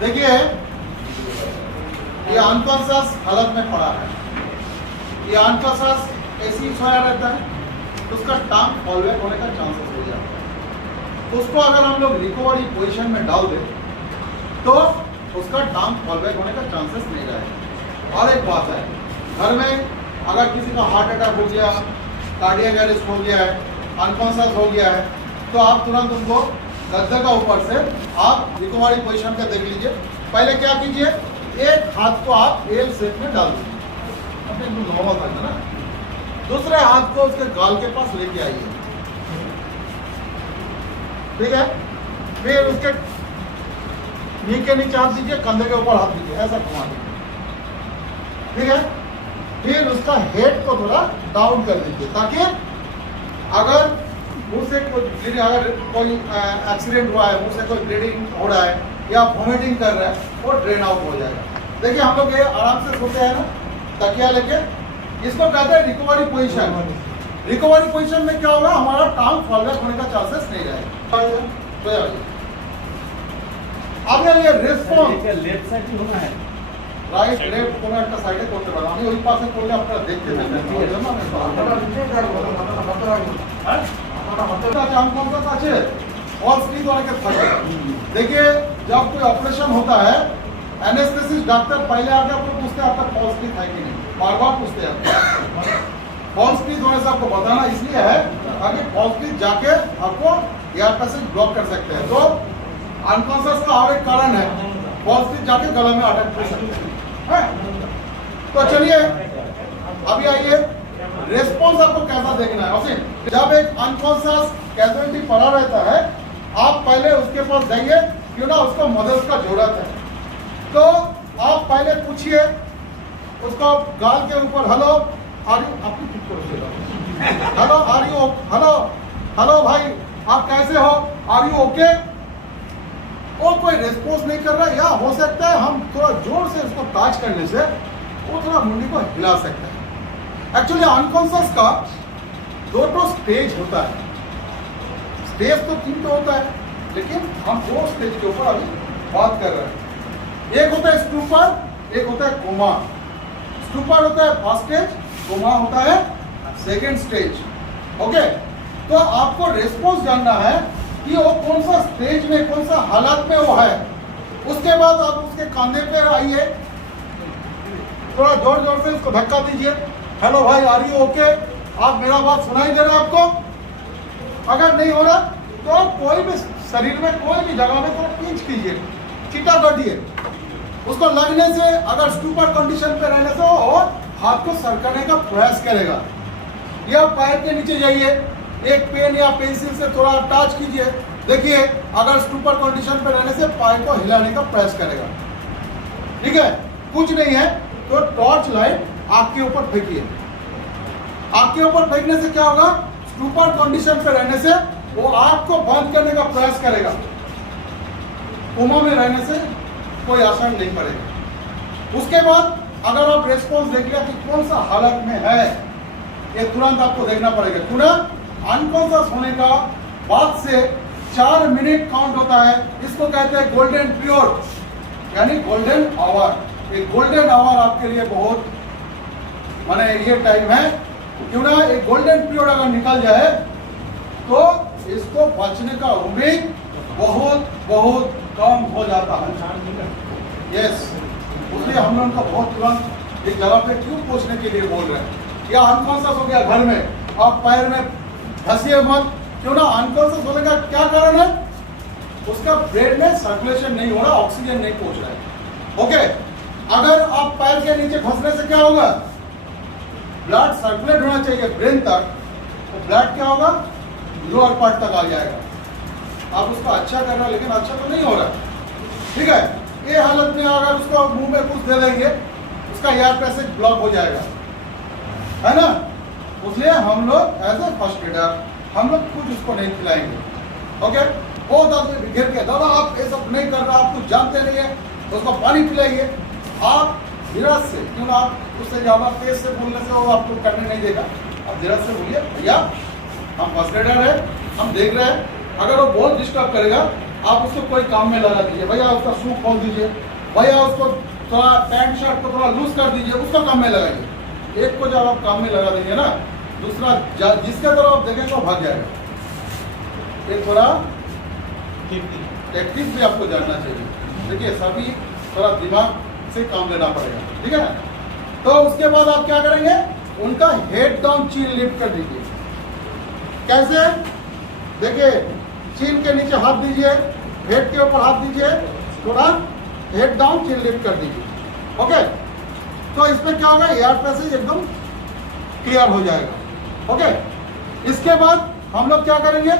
देखिए ये अनकॉन्शियस हालत में पड़ा है, ये अनकॉन्शियस ऐसे ही सोया रहता है तो उसका टांग फॉल बैक होने का चांसेस हो जाता है। तो उसको अगर हम लोग रिकवरी पोजीशन में डाल दें तो उसका टांग फॉल बैक होने का चांसेस नहीं रहेगा। और एक बात है, घर में अगर किसी का हार्ट अटैक हो गया, कार्डियक अरेस्ट हो गया है, अनकॉन्शियस हो गया है, तो आप तुरंत उनको गद्दे का ऊपर से आप रिकवरी पोजीशन का देख लीजिए। पहले क्या कीजिए, एक हाथ को आप एल शेप में डाल दीजिए, अपने नॉर्मल था ना, दूसरे हाथ को उसके गाल के पास लेके आइए, ठीक है। फिर उसके नी के नीचे हाथ दीजिए, कंधे के ऊपर हाथ दीजिए, ऐसा घुमा दीजिए, ठीक है। फिर उसका हेड को थोड़ा डाउन कर दीजिए ताकि अगर मुंह से कोई अगर कोई एक्सीडेंट हुआ है, मुंह से कोई ब्लीडिंग हो रहा है या वॉमिटिंग कर रहा है, वो ड्रेन आउट हो जाएगा। देखिए हम लोग ये आराम से सोते हैं ना तकिया लेके, इसको कहते हैं रिकवरी पोजीशन। रिकवरी पोजीशन में क्या होगा, हमारा टांग फॉल बैक होने का चांसेस नहीं रहेगा। अब ये रेस्पॉन्स लेफ्ट साइड ही होना है, রাইট লেফট কোন একটা সাইডে করতে পারেন। আমি ওই পাশে করলে আপনারা দেখতে পাবেন। আছে फॉल्स नीड অনেকের থাকে। देखिए जब कोई ऑपरेशन होता है, एनेस्थेसिस्ट डॉक्टर पहले आके आपको पूछते हैं आपका फॉल्स नीड है कि नहीं, बार बार पूछते हैं। फॉल्स नीड होने से आपको बताना इसलिए है ताकि फॉल्स नीड जाके आपको एयर पैसेज ब्लॉक कर सकते हैं। तो अनकॉन्शियस का और एक कारण है, फॉल्स नीड जाके गले में अटैक कर सकते हैं। तो चलिए अभी आइए, रेस्पॉन्स आपको कैसा देखना है। असीम, जब एक अनकॉन्शियस कैजुअलिटी पड़ा रहता है, आप पहले उसके पास जाइए, क्यों ना उसको मदद का जरूरत है। तो आप पहले पूछिए उसको गाल के ऊपर, हेलो आर यू, आपकी ठीक करो, hello are you, hello hello भाई आप कैसे हो, आर यू ओके। वो कोई रेस्पॉन्स नहीं कर रहा है, या हो सकता है हम थोड़ा जोर से उसको टच करने से वो थोड़ा मुंडी को हिला सकता है। एक्चुअली अनकॉन्शियस का दो स्टेज होता है, स्टेज तो 3 होता है, लेकिन हम 2 स्टेज के ऊपर अभी बात कर रहे हैं। एक होता है स्टूपर, एक होता है कोमा। स्टूपर होता है फर्स्ट स्टेज, कोमा होता है सेकेंड स्टेज। ओके, तो आपको रेस्पॉन्स जानना है कि वो कौन सा स्टेज में, कौन सा हालत में वो है। उसके बाद आप उसके कंधे पे आइए, थोड़ा जोर जोर से उसको धक्का दीजिए, हेलो भाई आर यू ओके, आप मेरा बात सुनाई दे रहा है आपको। अगर नहीं हो रहा तो कोई भी शरीर में कोई भी जगह में थोड़ा पिंच कीजिए, चिटा काटिए। उसको लगने से, अगर स्टूपर कंडीशन पे रहने से वो हाथ को सरकाने का प्रयास करेगा। या पैर के नीचे जाइए, एक पेन या पेंसिल से थोड़ा टच कीजिए, देखिए अगर स्टूपर कंडीशन पे रहने से पैर को हिलाने का प्रयास करेगा। ठीक है, कुछ नहीं है तो टॉर्च लाइट आँख के ऊपर फेंकिए। आँख के ऊपर फेंकने से क्या होगा, स्टूपर कंडीशन पे रहने से वो आँख को बंद करने का प्रयास करेगा। कोमा में रहने से कोई असर नहीं पड़ेगा। उसके बाद अगर आप रेस्पॉन्स देख लिया कि कौन सा हालत में है, ये तुरंत आपको देखना पड़ेगा। तुरंत अनकॉन्शियस होने का बाद से 4 मिनट काउंट होता है। इसको कहते हैं गोल्डन पीरियड, यानी गोल्डन आवर। एक गोल्डन आवर आपके लिए बहुत माने ये टाइम है, क्यों ना एक गोल्डन पीरियड अगर निकल जाए तो इसको बचने का उम्मीद बहुत बहुत कम हो जाता है। यस, इसलिए हम लोग को बहुत तुरंत एक जगह पे क्यों पूछने के लिए बोल रहे हैं। या अनकॉन्शियस हो गया घर में, आप पैर में धसिए मत, क्यों ना अनकॉन्शियस होने का क्या कारण है, उसका ब्रेन में सर्कुलेशन नहीं हो रहा, ऑक्सीजन नहीं पहुंच रहा है। ओके, अगर आप पैर के नीचे फंसने से क्या होगा, ब्लड सर्कुलेट होना चाहिए ब्रेन तक, तो ब्लड क्या होगा, लोअर पार्ट तक आ जाएगा। आप उसका अच्छा कर रहे हैं लेकिन अच्छा तो नहीं हो रहा। ठीक है, ये हालत में अगर उसको मुंह में कुछ दे देंगे, उसका एयर पैसेज ब्लॉक हो जाएगा, है ना। इसलिए हम लोग एज ए फर्स्ट एडर हम लोग कुछ उसको नहीं खिलाएंगे। ओके, बहुत आदमी घेर के दादा आप ये सब नहीं कर रहा, आप कुछ जानते नहीं है, उसको पानी पिलाइए। आप धीरज से, क्यों ना आप उससे ज़्यादा तेज से बोलने से वो आपको करने नहीं देगा। आप धीरज से बोलिए, भैया हम फर्स्ट एडर है, हम देख रहे हैं, अगर वो बहुत डिस्टर्ब करेगा आप उसको कोई काम में लगा दीजिए, भैया उसका शू खोल दीजिए, भैया उसको थोड़ा पैंट शर्ट को थोड़ा लूज कर दीजिए, उसको काम में लगाइए। एक को जब आप काम में लगा देंगे ना, दूसरा जिसके तरफ आप देखेंगे वो भाग जाएगा। एक थोड़ा टेक्निक भी आपको जानना चाहिए। देखिए सभी थोड़ा दिमाग से काम लेना पड़ेगा, ठीक है ना। तो उसके बाद आप क्या करेंगे, उनका हेड डाउन चीन लिफ्ट कर दीजिए। कैसे, देखिए चीन के नीचे हाथ दीजिए, हेड के ऊपर हाथ दीजिए, थोड़ा हेड डाउन चीन लिफ्ट कर दीजिए। ओके, तो इसमें क्या होगा, एयर पैसेज एकदम क्लियर हो जाएगा। ओके, इसके बाद हम लोग क्या करेंगे,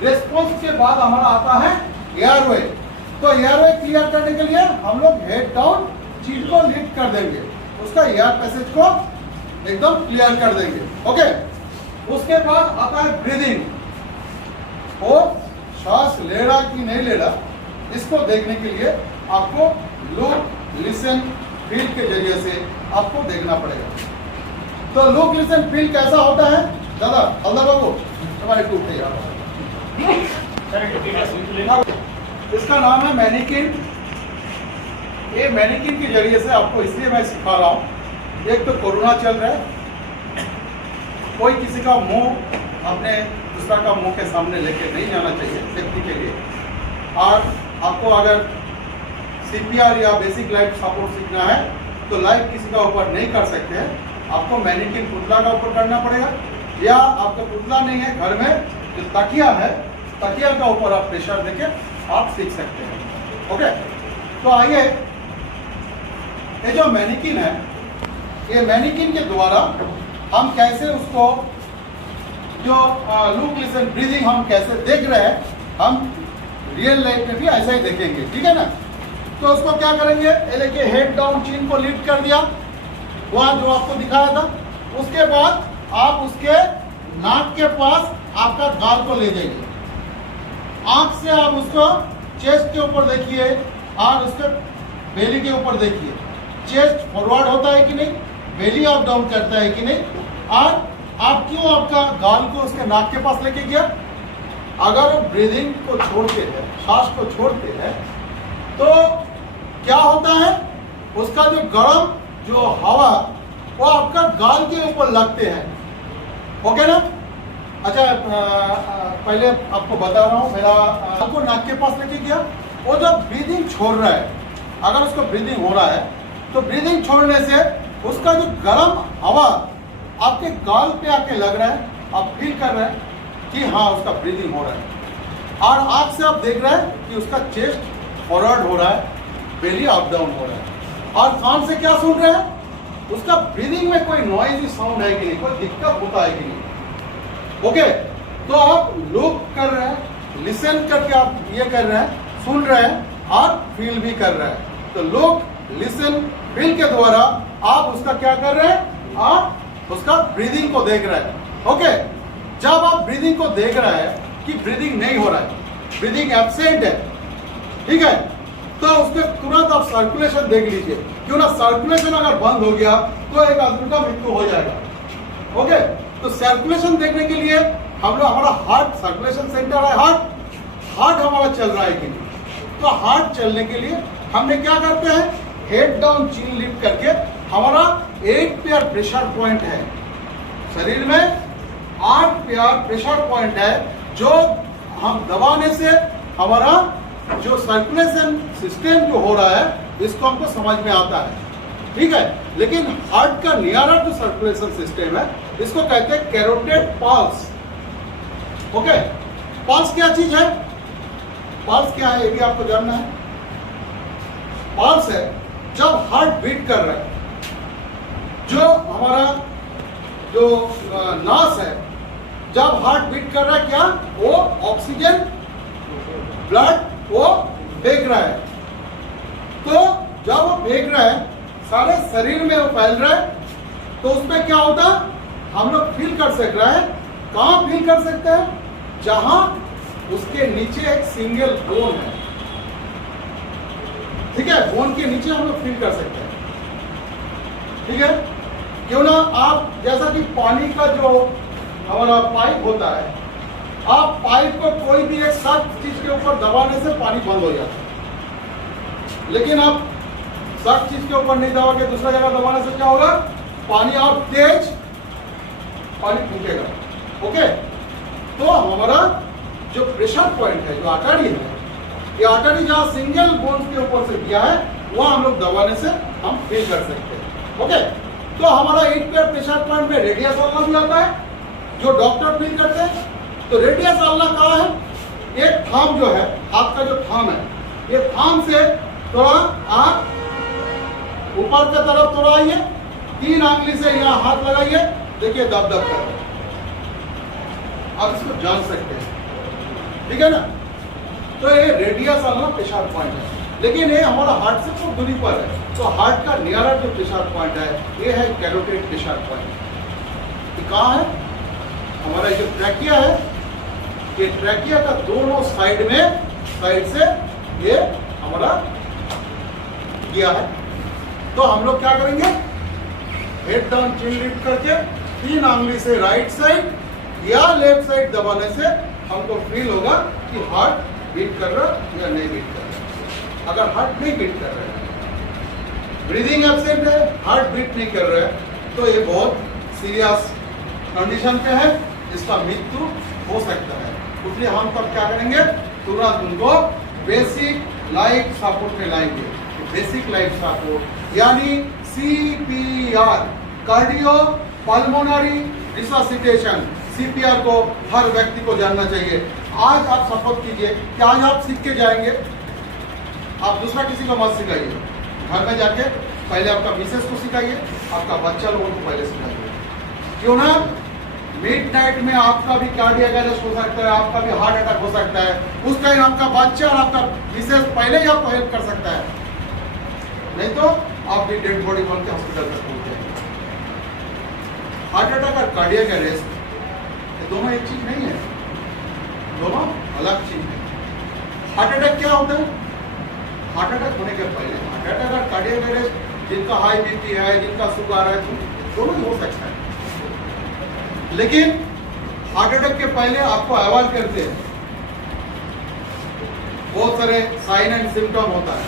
रेस्पॉन्स के बाद हमारा आता है एयरवे। तो एयरवे क्लियर करने के लिए हम लोग हेड डाउन चीन को लिफ्ट कर देंगे, उसका एयर पैसेज को एकदम क्लियर कर देंगे। ओके, उसके बाद आता है ब्रीदिंग। वो सांस ले रहा कि नहीं ले रहा, इसको देखने के लिए आपको लुक लिसन फील के जरिए से आपको देखना पड़ेगा। तो लुक लिसन फील कैसा होता है, दादा अल्लाह बाबू हमारे टूटते यार, इसका नाम है मैनिकिन। ये मैनिकिन के जरिए से आपको इसलिए मैं सिखा रहा हूँ, एक तो कोरोना चल रहा है, कोई किसी का मुंह अपने दूसरा का मुंह के सामने लेके नहीं जाना चाहिए सेफ्टी के लिए। और आपको अगर CPR या बेसिक लाइफ सपोर्ट सीखना है तो लाइव किसी का ऊपर नहीं कर सकते हैं, आपको मैनिकिन पुतला का ऊपर करना पड़ेगा, या आपका पुतला नहीं है घर में जो तकिया है, तकिया का ऊपर आप प्रेशर देके आप सीख सकते हैं। ओके, तो आइए, ये जो मैनिकिन है, ये मैनिकिन के द्वारा हम कैसे उसको जो लुक लिसन ब्रीदिंग हम कैसे देख रहे हैं, हम रियल लाइफ में भी ऐसा ही देखेंगे, ठीक है ना। तो उसको क्या करेंगे, ये देखिए हेड डाउन चीन को लिफ्ट कर दिया, वहां जो आपको दिखाया था। उसके बाद आप उसके नाक के पास आपका गाल को ले जाइए, आंख से आप उसको चेस्ट के ऊपर देखिए और उसके बेली के ऊपर देखिए, चेस्ट फॉरवर्ड होता है कि नहीं, बेली अप डाउन करता है कि नहीं, और आप क्यों आपका गाल को उसके नाक के पास लेके गया। अगर वो ब्रीदिंग को छोड़ते हैं, सांस को छोड़ते हैं, तो क्या होता है, उसका जो गर्म जो हवा वो आपका गाल के ऊपर लगते हैं। ओके ना। अच्छा, पहले आपको बता रहा हूँ, मेरा आपको नाक के पास लेके गया, वो जब ब्रीदिंग छोड़ रहा है, अगर उसको ब्रीदिंग हो रहा है तो ब्रीदिंग छोड़ने से उसका जो गर्म हवा आपके गाल पे आके लग रहा है, आप फील कर रहे हैं कि हाँ उसका ब्रीदिंग हो रहा है, और आँख से आप देख रहे हैं कि उसका चेस्ट फॉरवर्ड हो रहा है, बेली अप डाउन हो रहा है, और कान से क्या सुन रहे हैं, उसका ब्रीदिंग में कोई नॉइजी साउंड है कि नहीं, कोई दिक्कत होता है कि नहीं। ओके, तो आप लुक कर रहे हैं, लिसन करके आप ये कर रहे हैं, सुन रहे हैं और फील भी कर रहे हैं। तो लुक लिसन फील के द्वारा आप उसका क्या कर रहे हैं, आप उसका ब्रीदिंग को देख रहे हैं। ओके, जब आप ब्रीदिंग को देख रहे हैं कि ब्रीदिंग नहीं हो रहा है, ब्रीदिंग एब्सेंट है, ठीक है, तो उसके तुरंत आप सर्कुलेशन देख लीजिए, क्यों ना सर्कुलेशन अगर बंद हो गया तो एक आदमी का मृत्यु हो जाएगा। ओके, तो सर्कुलेशन देखने के लिए हम लोग, हमारा हार्ट सर्कुलेशन सेंटर है, हार्ट हमारा चल रहा है कि नहीं, तो हार्ट चलने के लिए हमने क्या करते हैं, हेड डाउन चीन लिफ्ट करके हमारा 8 पेयर प्रेशर पॉइंट है, शरीर में 8 पेयर प्रेशर पॉइंट है, जो हम दबाने से हमारा जो सर्कुलेशन सिस्टम जो हो रहा है इसको हमको समझ में आता है, ठीक है। लेकिन हार्ट का नियरर जो सर्कुलेशन सिस्टम है इसको कहते हैं कैरोटिड पल्स। ओके, पल्स क्या चीज है, पल्स क्या है ये भी आपको जानना है। पल्स है जब हार्ट बीट कर रहा है, जो हमारा जो नास है, जब हार्ट बीट कर रहा है, क्या वो ऑक्सीजन ब्लड वो फेंक रहा है, तो जब वो फेंक रहा है सारे शरीर में वो फैल रहा है, तो उसमें क्या होता है, हम लोग फील कर सक रहे हैं। कहाँ फील कर सकते हैं, जहां उसके नीचे एक सिंगल बोन है, ठीक है, बोन के नीचे हम लोग फील कर सकते हैं, ठीक है। क्यों ना आप, जैसा कि पानी का जो हमारा पाइप होता है, आप पाइप को कोई भी एक सख्त चीज के ऊपर दबाने से पानी बंद हो जाता है, लेकिन आप सख्त चीज के ऊपर नहीं दबा के दूसरा जगह दबाने से क्या होगा, पानी और तेज पानी फूकेगा। ओके, तो हमारा जो प्रेशर पॉइंट है, जो आर्टरी है, ये आर्टरी जहाँ सिंगल बोन के ऊपर से दिया है वहाँ हम लोग दबाने से हम फील कर सकते हैं। ओके, तो हमारा 8 पेयर प्रेशर पॉइंट में रेडियस आल्ना भी आता है, जो डॉक्टर फील करते हैं। तो रेडियस आल्ना कहाँ है, एक थाम जो है, हाथ का जो थाम है, ये थाम से थोड़ा आप ऊपर की तरफ थोड़ा आइए, 3 आंगली से यहाँ हाथ लगाइए, देखिए दब दब कर रहा है, आप इसको जान सकते हैं, ठीक है ना। तो ये रेडियस आल्ना प्रेशर पॉइंट है, लेकिन ये हमारा हार्ट से बहुत दूरी पर है, तो हार्ट का नियरर जो प्रेशर पॉइंट है ये है कैरोटिड प्रेशर पॉइंट। ये कहाँ है, हमारा जो ट्रैकिया है, ये ट्रैकिया का दोनों साइड से ये हमारा किया है। तो हम लोग क्या करेंगे, हेड डाउन चिन लिफ्ट करके 3 आंगली से राइट साइड या लेफ्ट साइड दबाने से हमको फील होगा कि हार्ट बीट कर रहा है या नहीं बीट कर रहा है। अगर हार्ट नहीं बीट कर रहा है, ब्रीदिंग एब्सेंट है, हार्ट बीट नहीं कर रहा है, तो ये बहुत सीरियस कंडीशन पे है, इसका मृत्यु हो सकता है। इसलिए हम तब क्या करेंगे, तुरंत उनको बेसिक लाइफ सपोर्ट में लाएंगे। बेसिक लाइफ सपोर्ट यानी CPR, cardio pulmonary resuscitation, CPR को हर व्यक्ति को जानना चाहिए। आज आप शपथ कीजिए कि आज आप सीख के जाएंगे, आप दूसरा किसी को मत सिखाइए, घर में जाके पहले आपका मिसेस को सिखाइए, आपका बच्चा लोगों को पहले सिखाइए। क्यों ना, मिडनाइट में आपका भी कार्डियक अरेस्ट हो सकता है, आपका भी हार्ट अटैक हो सकता है, उस टाइम आपका बच्चा और आपका मिसेस पहले ही आपको हेल्प कर सकता है, नहीं तो आप भी डेड बॉडी बन के हॉस्पिटल तक पहुंच जाएंगे। हार्ट अटैक और कार्डियक अरेस्ट ये दोनों एक चीज नहीं है, दोनों अलग चीज है। हार्ट अटैक क्या होता है, हार्ट अटैक होने के पहले हार्ट अटैक और कार्डियक अरेस्ट, जिनका हाई बीपी है, जिनका शुगर है, दोनों ही हो सकता है, लेकिन हार्ट अटैक के पहले आपको अवॉइड करते हैं, बहुत सारे साइन एंड सिम्टम होता है,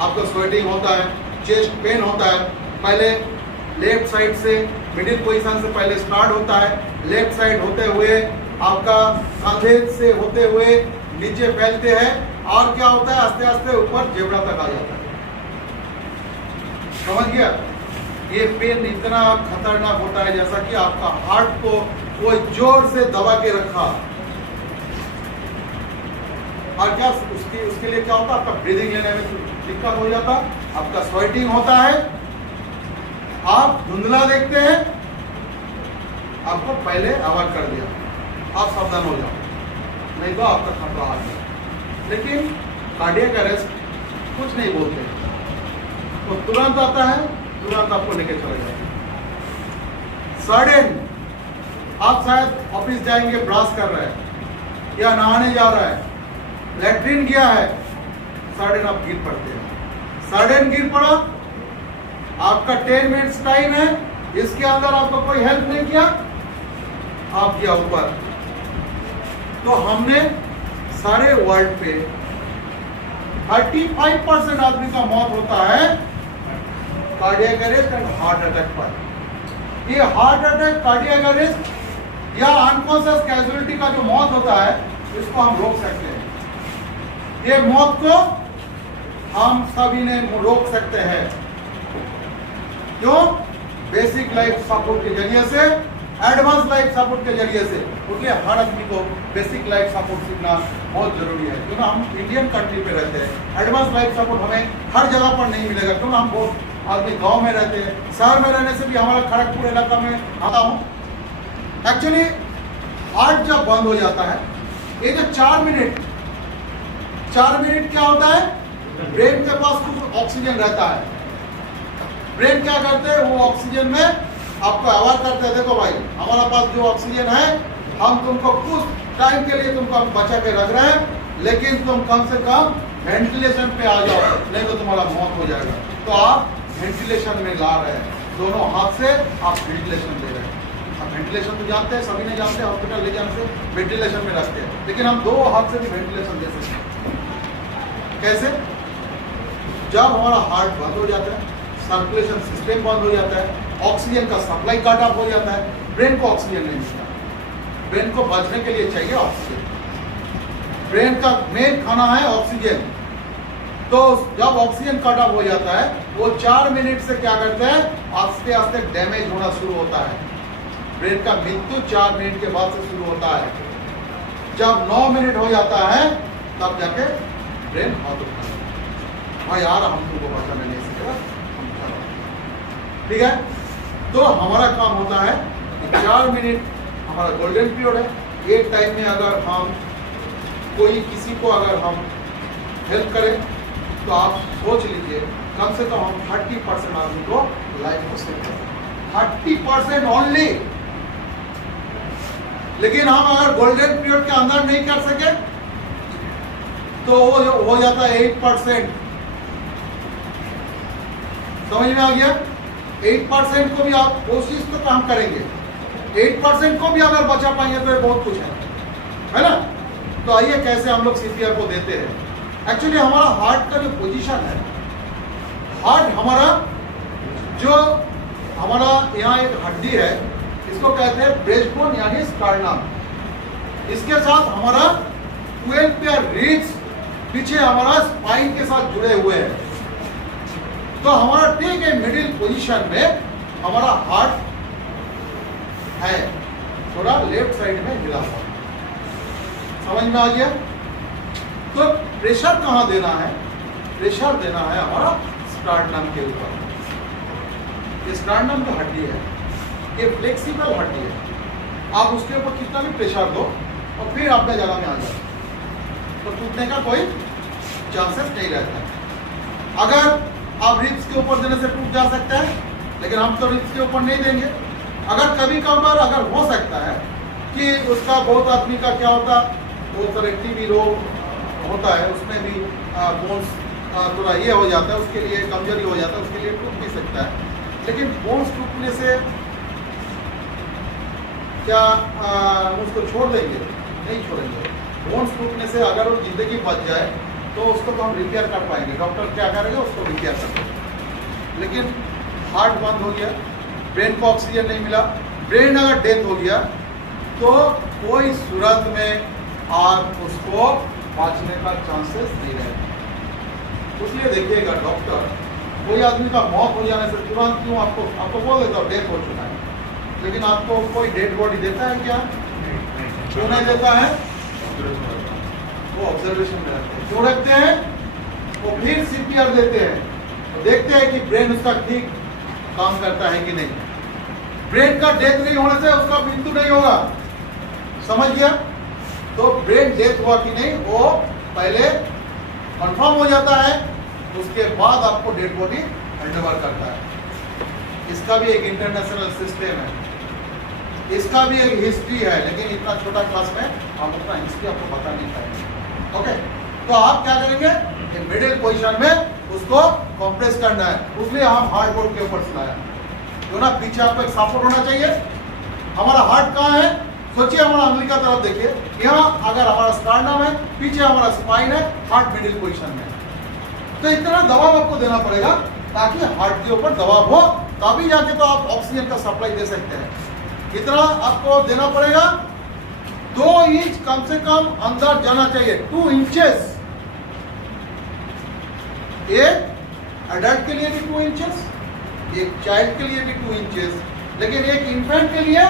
आपको स्वेटिंग होता है, चेस्ट पेन होता है, पहले लेफ्ट साइड से मिडिल पोजीशन से पहले स्टार्ट होता है, लेफ्ट साइड होते हुए आपका कंधे से होते हुए नीचे फैलते हैं, और क्या होता है, आस्ते आस्ते ऊपर जेबड़ा तक आ जाता है। समझ गया, ये पेन इतना खतरनाक होता है जैसा कि आपका हार्ट को कोई जोर से दबा के रखा। और क्या उसके लिए क्या होता है, आपका ब्रीदिंग लेने में दिक्कत हो जाता, आपका स्वेटिंग होता है, आप धुंधला देखते हैं, आपको पहले अवॉइड कर दिया, आप सावधान हो जाओ, नहीं तो आपका खतरा आ गया। लेकिन कार्डियक अरेस्ट कुछ नहीं बोलते, तो तुरंत आता है, तुरंत आपको लेके चले जाएंगे। सडन आप शायद ऑफिस जाएंगे, ब्रश कर रहे हैं या नहाने जा रहा है, लैट्रिन गया है, सडन आप गिर पड़ते हैं, सडन गिर पड़ा, आपका 10 मिनट्स टाइम है, इसके अंदर आपको कोई हेल्प नहीं किया, आप गया ऊपर। तो हमने सारे वर्ल्ड पे 35% आदमी का मौत होता है cardiac arrest and heart attack पर। ये हार्ट अटैक, कार्डियक अरेस्ट या अनकॉन्शियस कैजुअलिटी का जो मौत होता है, इसको हम रोक सकते हैं। ये मौत को हम सभी ने रोक सकते हैं, क्यों? बेसिक लाइफ सपोर्ट के जरिए से, एडवांस लाइफ सपोर्ट के जरिए से। इसलिए हर आदमी को बेसिक लाइफ सपोर्ट सीखना बहुत जरूरी है, क्योंकि हम इंडियन कंट्री पे रहते हैं। एडवांस लाइफ सपोर्ट हमें हर जगह पर नहीं मिलेगा, क्योंकि हम बहुत आदमी गांव में रहते हैं, शहर में रहने से भी हमारा खड़गपुर इलाका में आता हूँ। एक्चुअली हार्ट जब बंद हो जाता है, ये जो 4 मिनट क्या होता है, ब्रेन के पास कुछ ऑक्सीजन रहता है, ब्रेन क्या करते हैं, वो ऑक्सीजन में आपको अवॉइड करते हैं, देखो भाई हमारा पास जो ऑक्सीजन है, हम तुमको कुछ टाइम के लिए तुमको हम बचा के रख रहे हैं, लेकिन तुम कम से कम वेंटिलेशन पे आ जाओ, नहीं तो तुम्हारा मौत हो जाएगा। तो आप वेंटिलेशन में ला रहे हैं, दोनों हाथ से आप वेंटिलेशन दे रहे हैं। वेंटिलेशन तो जानते हैं, सभी ने जानते हैं, हॉस्पिटल ले जाने से वेंटिलेशन में रखते हैं, लेकिन हम 2 हाथ से भी वेंटिलेशन दे सकते हैं। कैसे? जब हमारा हार्ट बंद हो जाता है, सर्कुलेशन सिस्टम बंद हो जाता है, ऑक्सीजन का सप्लाई कट ऑफ हो जाता है, ब्रेन को ऑक्सीजन नहीं मिलता। ब्रेन को बचने के लिए चाहिए ऑक्सीजन। ब्रेन का मेन खाना है ऑक्सीजन। तो जब ऑक्सीजन कट ऑफ हो जाता है, वो 4 मिनट से क्या करते हैं, आस्ते आस्ते डैमेज होना शुरू होता है। ब्रेन का मृत्यु 4 मिनट के बाद से शुरू होता है। जब 9 मिनट हो जाता है, तब जाके ब्रेन खत्म होता है। हाँ यार, हम तुमको बचाना नहीं सीखेगा, ठीक है। तो हमारा काम होता है कि 4 मिनट हमारा गोल्डन पीरियड है। एक टाइम में अगर हम कोई किसी को अगर हम हेल्प करें, तो आप सोच लीजिए कम से कम हम 30% आदमी को लाइफ को सेव करें, 30% ओनली। लेकिन हम अगर गोल्डन पीरियड के अंदर नहीं कर सके, तो वो हो जाता है 8%। समझ में आ गया? 8% को भी आप कोशिश तो काम करेंगे, 8% को भी अगर बचा पाएंगे तो ये बहुत कुछ है ना। तो आइए कैसे हम लोग सीपीआर को देते हैं। एक्चुअली हमारा हार्ट का जो पोजीशन है, हार्ट हमारा जो हमारा यहाँ एक हड्डी है, इसको कहते हैं ब्रेस्टबोन यानी स्टर्नम। इसके साथ हमारा 12 पेयर रिब्स पीछे हमारा स्पाइन के साथ जुड़े हुए हैं। तो हमारा ठीक है मिडिल पोजीशन में हमारा हार्ट है, थोड़ा लेफ्ट साइड में हिला हुआ। समझ में आ गया? तो प्रेशर कहाँ देना है? प्रेशर देना है हमारा स्टर्नम के ऊपर। ये स्टर्नम जो हड्डी है, ये फ्लेक्सिबल हड्डी है। आप उसके ऊपर कितना भी प्रेशर दो और फिर अपने जगह में आ जाए, तो टूटने का कोई चांसेस नहीं रहता है। अगर आप रिब्स के ऊपर देने से टूट जा सकता है, लेकिन हम तो रिब्स के ऊपर नहीं देंगे। अगर कभी कभार अगर हो सकता है कि उसका बहुत आदमी का क्या होता, बहुत सारे टीबी रोग होता है, उसमें भी बोन्स थोड़ा ये हो जाता है, उसके लिए कमजोरी हो जाता है, उसके लिए टूट भी सकता है। लेकिन बोन्स टूटने से क्या उसको छोड़ देंगे? नहीं छोड़ेंगे। बोन्स टूटने से अगर वो जिंदगी बच जाए तो उसको तो हम रिपेयर कर पाएंगे। डॉक्टर क्या करेंगे? उसको रिपेयर कर देंगे। लेकिन हार्ट बंद हो गया, ब्रेन को ऑक्सीजन नहीं मिला, ब्रेन अगर डेथ हो गया, तो कोई सूरत में आप उसको बचने का चांसेस नहीं रहेगा। इसलिए देखिएगा, डॉक्टर कोई आदमी का मौत हो जाने से तुरंत क्यों आपको बोल देता डेथ हो चुका है, लेकिन आपको कोई डेड बॉडी देता है क्या? क्यों नहीं देता है? वो ऑब्जर्वेशन में रखते हैं। क्यों रखते हैं? वो फिर सीपीआर देते हैं, तो देखते हैं कि ब्रेन उसका ठीक काम करता है कि नहीं। ब्रेन का डेथ नहीं होने से उसका मृत्यु नहीं होगा। समझ गया? तो ब्रेन डेथ हुआ कि नहीं वो पहले कंफर्म हो जाता है, उसके बाद आपको डेड बॉडी हैंडओवर करता है। इसका भी एक इंटरनेशनल सिस्टम है, इसका भी एक हिस्ट्री है, लेकिन इतना छोटा क्लास में हम अपना हिस्ट्री आपको बता नहीं पाएंगे। ओके, तो आप क्या करेंगे? मिडिल पोजीशन में उसको कंप्रेस करना है, इसलिए हम हार्ट बोर्ड के ऊपर सुलाया। जो ना पीछे आपको एक सपोर्ट होना चाहिए। हमारा हार्ट कहाँ है? सोचिए, हमारा अंगुली का तरफ देखिए, यहाँ अगर हमारा स्टर्नम है, पीछे हमारा स्पाइन है, हार्ट मिडिल पोजीशन में। तो इतना दबाव आपको देना पड़ेगा ताकि हार्ट के ऊपर दबाव हो, तभी जाके तो आप ऑक्सीजन का सप्लाई दे सकते हैं। इतना आपको देना पड़ेगा। 2 इंच कम से कम अंदर जाना चाहिए, 2 इंचेस। एक एडल्ट के लिए भी 2 इंचेस, एक चाइल्ड के लिए भी 2 इंचेस, लेकिन एक इन्फेंट के लिए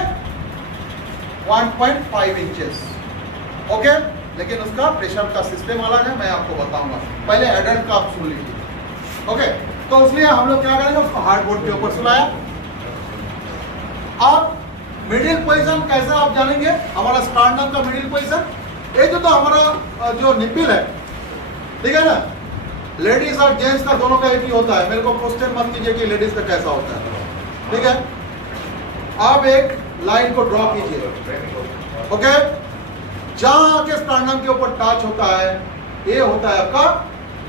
1.5 इंचेस। ओके, लेकिन उसका प्रेशर का सिस्टम अलग है, मैं आपको बताऊंगा। पहले एडल्ट का आप सुन लीजिए। ओके, तो इसलिए हम लोग क्या करेंगे? उसको हार्ट बोर्ड के ऊपर सुलाया। अब मिडिल पोजीशन कैसे आप जानेंगे? हमारा स्टर्नम का मिडिल पोजीशन, ये जो तो हमारा जो निपिल है, ठीक है ना, लेडीज और जेंट्स का दोनों का एक ही होता है। मेरे को क्वेश्चन मत कीजिए कि लेडीज का कैसा होता है, ठीक है। आप एक लाइन को ड्रॉ कीजिए, ओके, जहां के स्टर्नम के ऊपर टच होता है, ये होता है आपका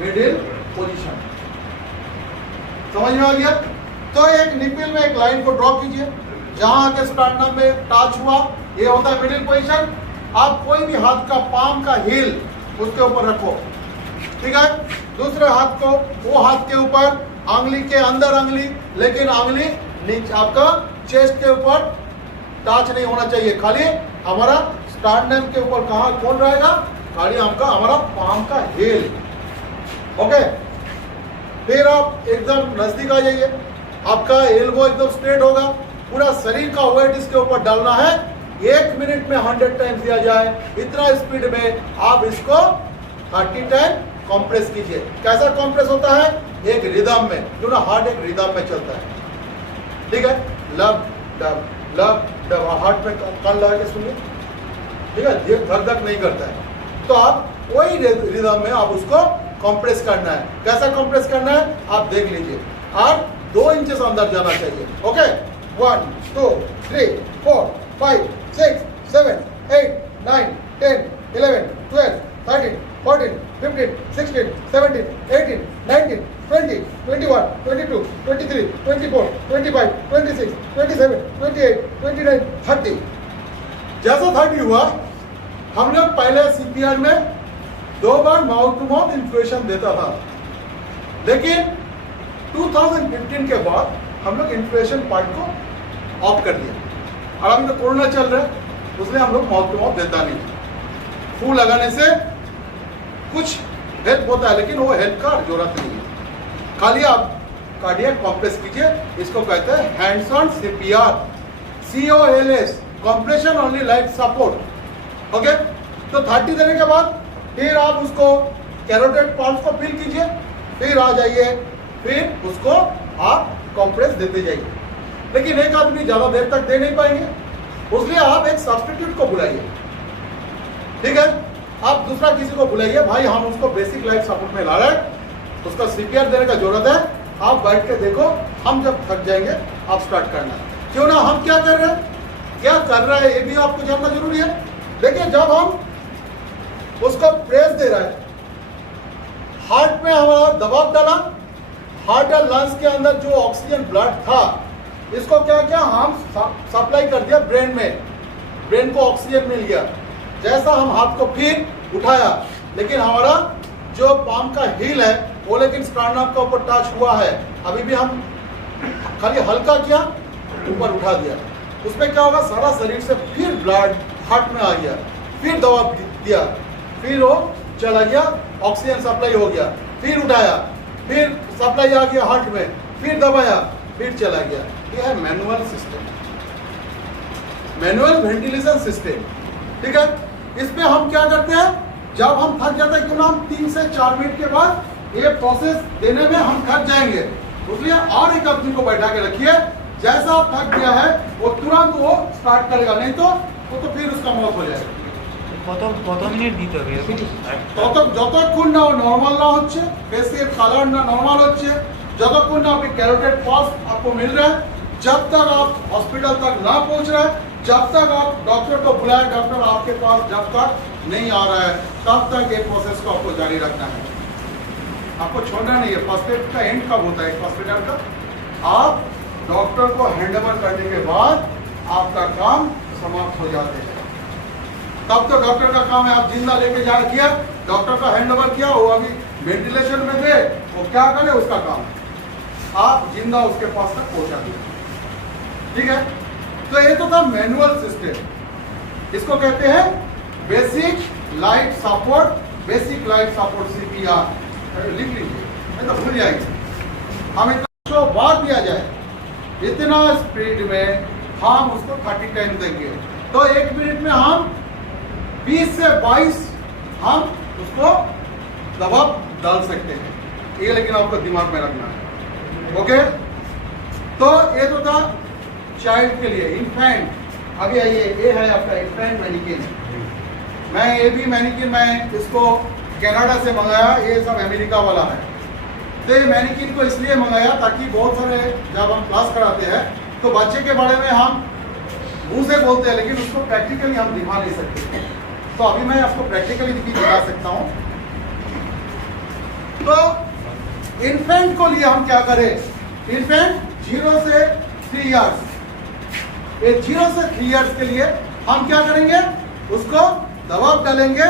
मिडिल पोजीशन। समझ में आ गया? तो एक निपिल में एक लाइन को ड्रॉ कीजिए, जहां आके स्टार्टनम में टच हुआ, ये होता है मिडिल पोजीशन। आप कोई भी हाथ का पाम का हील उसके ऊपर रखो, ठीक है। दूसरे हाथ को वो हाथ के ऊपर, अंगली के अंदर अंगली, लेकिन अंगली नीचे आपका चेस्ट के ऊपर टच नहीं होना चाहिए। खाली हमारा स्टार्टनम के ऊपर कहाँ कौन रहेगा, खाली हमका हमारा पाम का हील, ओके। फिर आप एकदम नजदीक आ जाइए, आपका एल्बो एकदम स्ट्रेट होगा, पूरा शरीर का वेट इसके ऊपर डालना है। 1 मिनट में 100 टाइम्स दिया जाए, इतना स्पीड में आप इसको 30 टाइम कंप्रेस कीजिए। कैसा कंप्रेस होता है, एक रिदम में, जो ना हार्ट एक रिदम में चलता है, ठीक है। लब डब हार्ट में कान लगा के सुनिए, ठीक है, ये धक धक नहीं करता है। तो आप वही रिदम में आप उसको कंप्रेस करना है। कैसा कंप्रेस करना है आप देख लीजिए, और 2 इंचेस अंदर जाना चाहिए, ओके। 1 2 3 4 5 6 7 8 9 10 11 12 13 14 15 16 17 18 19 20 21 22 23 24 25 26 27 28 29 30। जैसा 30 हुआ, हम लोग पहले सीपीआर में 2 बार माउथ टू माउथ इन्फ्यूशन देता था, लेकिन 2015 के बाद हम लोग इन्फ्यूशन पार्ट को ऑफ कर दिया। और अभी तो कोरोना चल रहा है, उसलिए हम लोग माउथ टू माउथ देता नहीं। फूल लगाने से कुछ हेल्प होता है, लेकिन वो हेल्प का जरूरत नहीं है। खाली आप कार्डियक कंप्रेस कीजिए, इसको कहते हैं hands on CPR, COLS, compression only light support, okay. तो 30 देने के बाद फिर आप उसको कैरोटिड पल्स को फील कीजिए, फिर आ जाइए, फिर उसको आप कंप्रेस देते जाइए। लेकिन एक आदमी ज्यादा देर तक दे नहीं पाएंगे, उसलिए आप एक सब्स्टिट्यूट को बुलाइए, ठीक है। आप दूसरा किसी को बुलाइए, भाई हम उसको बेसिक लाइफ सपोर्ट में ला रहे हैं, उसका सीपीआर देने का जरूरत है, आप बैठ के देखो, हम जब थक जाएंगे आप स्टार्ट करना। क्यों ना, हम क्या कर रहे हैं, क्या कर रहा है, ये भी आपको जानना जरूरी है। देखिए, जब हम उसको प्रेस दे रहा है, हार्ट में हमारा दबाव डाला, हार्ट और लंग्स के अंदर जो ऑक्सीजन ब्लड था, इसको क्या किया, हम सप्लाई कर दिया ब्रेन में, ब्रेन को ऑक्सीजन मिल गया। जैसा हम हाथ को फिर उठाया, लेकिन हमारा जो पाम का हील है वो लेकिन स्टार्टनम के ऊपर टच हुआ है, अभी भी हम खाली हल्का किया, ऊपर उठा दिया, उसमें क्या होगा, सारा शरीर से फिर ब्लड हार्ट में आ गया, फिर दवा दिया, फिर वो चला गया, ऑक्सीजन सप्लाई हो गया, फिर उठाया, फिर सप्लाई आ गया हार्ट में, फिर दबाया, फिर चला गया। ये है manual system, manual ventilation system, ठीक है। इसमें हम क्या करते हैं, जब हम थक जाते हैं, क्यों ना, हम 3 से 4 मिनट के बाद ये प्रोसेस देने में हम थक जाएंगे, इसलिए और एक आदमी को बैठा के रखिए, जैसा आप थक गया है वो तुरंत वो स्टार्ट करेगा, नहीं तो फिर उसका मौत हो जाएगा। কত মিনিট দিতে হবে যতক্ষণ না নর্মাল না হচ্ছে, ফেসের কালার না নর্মাল হচ্ছে, যতক্ষণ না আপনি कैरोटिड पल्स आपको मिल रहा है, जब तक आप हॉस्पिटल तक ना पहुंच रहे हैं, जब तक आप डॉक्टर को बुलाए, डॉक्टर आपके पास जब तक नहीं आ रहा है, तब तक ये प्रोसेस को आपको जारी रखना है, आपको छोड़ना नहीं है। फर्स्ट एड का एंड कब होता है, फर्स्ट एड का आप डॉक्टर को हैंडओवर करने के बाद आपका काम समाप्त हो जाते हैं। तब तो डॉक्टर का काम है, आप जिंदा लेके जा किया, डॉक्टर का हैंडओवर किया, वो अभी वेंटिलेशन में थे, वो क्या करे उसका काम, आप जिंदा उसके पास तक पहुंचा दिया, ठीक है। तो ये तो था मैनुअल सिस्टम, इसको कहते हैं basic life support, basic life support CPR, लिख लीजिए, नहीं तो भूल जाएंगे। हम इतना बार दिया जाए, इतना स्पीड में हम उसको 30 टाइम देंगे, तो 1 मिनट में हम 20 से 22 हम उसको दबाव डाल सकते हैं, ये लेकिन आपको दिमाग में रखना है, ओके। तो ये तो था चाइल्ड के लिए, इन्फेंट। अभी आइए, ये है आपका इन्फेंट मैनिकिन। मैं ये भी मैनिकिन मैं इसको कनाडा से मंगाया, ये सब अमेरिका वाला है। तो ये मैनिकिन को इसलिए मंगाया ताकि बहुत सारे जब हम क्लास कराते हैं तो बच्चे के बारे में हम मुंह से बोलते हैं, लेकिन उसको प्रैक्टिकली हम दिखा नहीं सकते। तो अभी मैं आपको प्रैक्टिकली भी दिखा सकता हूँ। तो इन्फेंट को लिए हम क्या करें, इन्फेंट 0 से 3 इयर्स, ये 0 से 3 इयर्स के लिए हम क्या करेंगे, उसको दबाव डालेंगे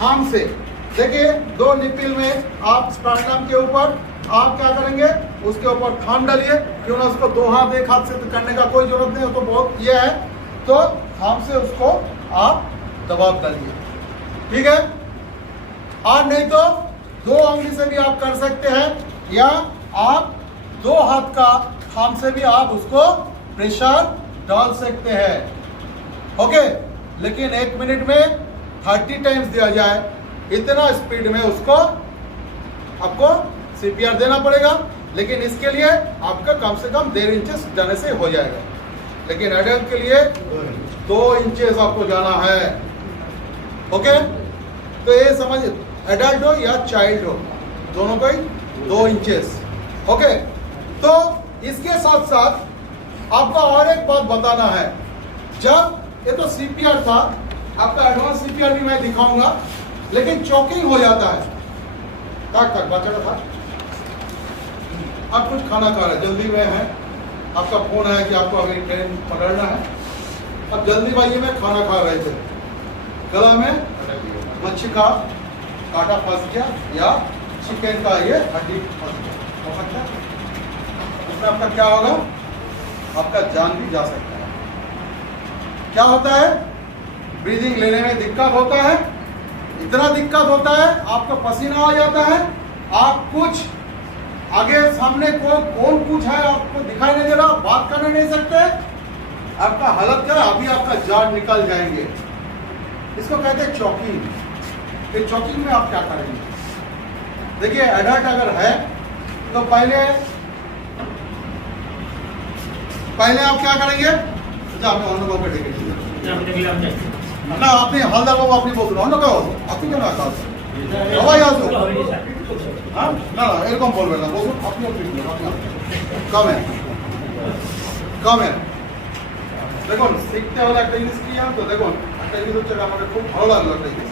हम से। देखिए 2 निपिल में आप स्पाइनम के ऊपर आप क्या करेंगे, उसके ऊपर थंब डालिए, क्यों ना उसको 2 हाथ 1 हाथ से तो करने का कोई जरूरत नहीं हो, तो बहुत ये है, तो थंब से उसको आप दबाव डालिए, ठीक है। और नहीं तो 2 उंगली से भी आप कर सकते हैं, या आप 2 हाथ का थंब से भी आप उसको प्रेशर डाल सकते हैं, ओके। लेकिन 1 मिनट में 30 टाइम्स दिया जाए, इतना स्पीड में उसको आपको CPR देना पड़ेगा। लेकिन इसके लिए आपका कम से कम 1.5 इंचेस जाने से हो जाएगा, लेकिन एडल्ट के लिए 2 इंचेस आपको जाना है, ओके। तो ये समझ, एडल्ट हो या चाइल्ड हो, दोनों को ही 2 इंचेस, ओके। तो इसके साथ साथ आपको और एक बात बताना है, जब ये तो CPR था, आपका एडवांस CPR भी मैं दिखाऊंगा, लेकिन चोकिंग हो जाता है, तक बचा था, आप कुछ खाना खा रहे, जल्दी में है, आपका फोन है कि आपको अभी ट्रेन पकड़ना है, अब जल्दीबाजी में खाना खा रहे थे, गला में मच्छी का कांटा फंस गया या चिकन का ये हड्डी फंस गया, हो सकता है उसमें आपका क्या होगा, आपका जान भी जा सकता है। क्या होता है, ब्रीदिंग लेने में दिक्कत होता है, इतना दिक्कत होता है, आपका पसीना आ जाता है, आप कुछ आगे सामने को कौन कुछ है आपको दिखाई नहीं दे रहा, बात करने नहीं सकते, आपका हालत क्या है, अभी आपका जान निकल जाएंगे, इसको कहते हैं चॉकिंग। ये चॉकिंग में आप क्या करेंगे, देखिए एडल्ट अगर है तो पहले आप क्या करेंगे, আমি অন্য কাউকে ডেকে নিয়ে না, আপনি হালদার বাবু আপনি বলুন, অন্য কাউ আপনি কেন আসা আছেন, সবাই আসুন, হ্যাঁ না এরকম বলবেন না, বলুন আপনি কামেন কামেন। দেখুন শিখতে হলে একটা জিনিস কি জানো তো, দেখুন একটা জিনিস হচ্ছে, আমাকে খুব ভালো লাগলো একটা জিনিস,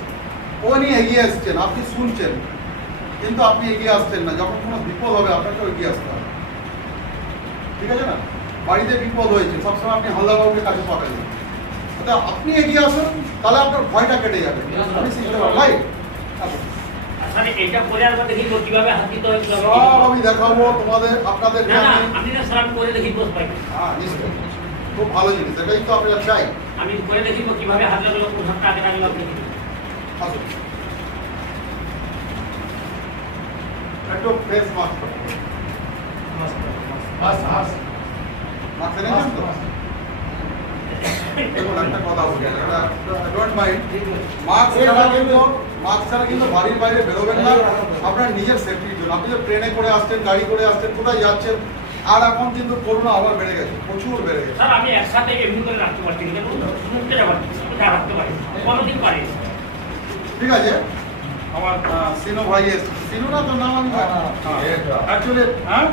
উনি এগিয়ে আসছেন, আপনি শুনছেন, কিন্তু আপনি এগিয়ে আসছেন না, যখন কোনো বিপদ হবে আপনাকে এগিয়ে আসতে হবে, ঠিক আছে না। বাড়িতে বিপদ হয়েছে, সবসময় আপনি হালদারবাবুকে কাছে পাঠাবেন, আপনি এগিয়ে আসুন, তাহলে আপনার ভয়টা কেটে যাবে, আপনি শিখতে পারবেন। ভাই সব আমি দেখাবো তোমাদের, আপনাদের হ্যাঁ নিশ্চয়ই, খুব ভালো জিনিস, এটাই তো আমরা চাই। আমি করে দেখিব কিভাবে হাত লাগালো, কোন হাতটা আগে লাগালো আপনি আসুন একটু ফেস মাস্ক মাস্ক এনেছেন তো, দেখুন একটা কথা বলি, ডোন্ট মাইন্ড, মাস্ক ছাড়া কিন্তু বাড়ির বাইরে বেরোবেন না, আপনার নিজের সেফটির জন্য। আপনি যে ট্রেনে করে আসছেন, গাড়ি করে আসছেন, কোথায় যাচ্ছেন, আর এখন কিন্তু করোনা আবার বেড়ে গেছে, প্রচুর বেড়ে গেছে। স্যার আমি একসাথে এমনি করে রাখতে পারছি না, মুখে যাবার এটা রাখতে পারি, কতদিন পারি, ঠিক আছে। আমার সিনু ভাই এসছে, সিনু না তো নাম, আমি অ্যাকচুয়ালি হ্যাঁ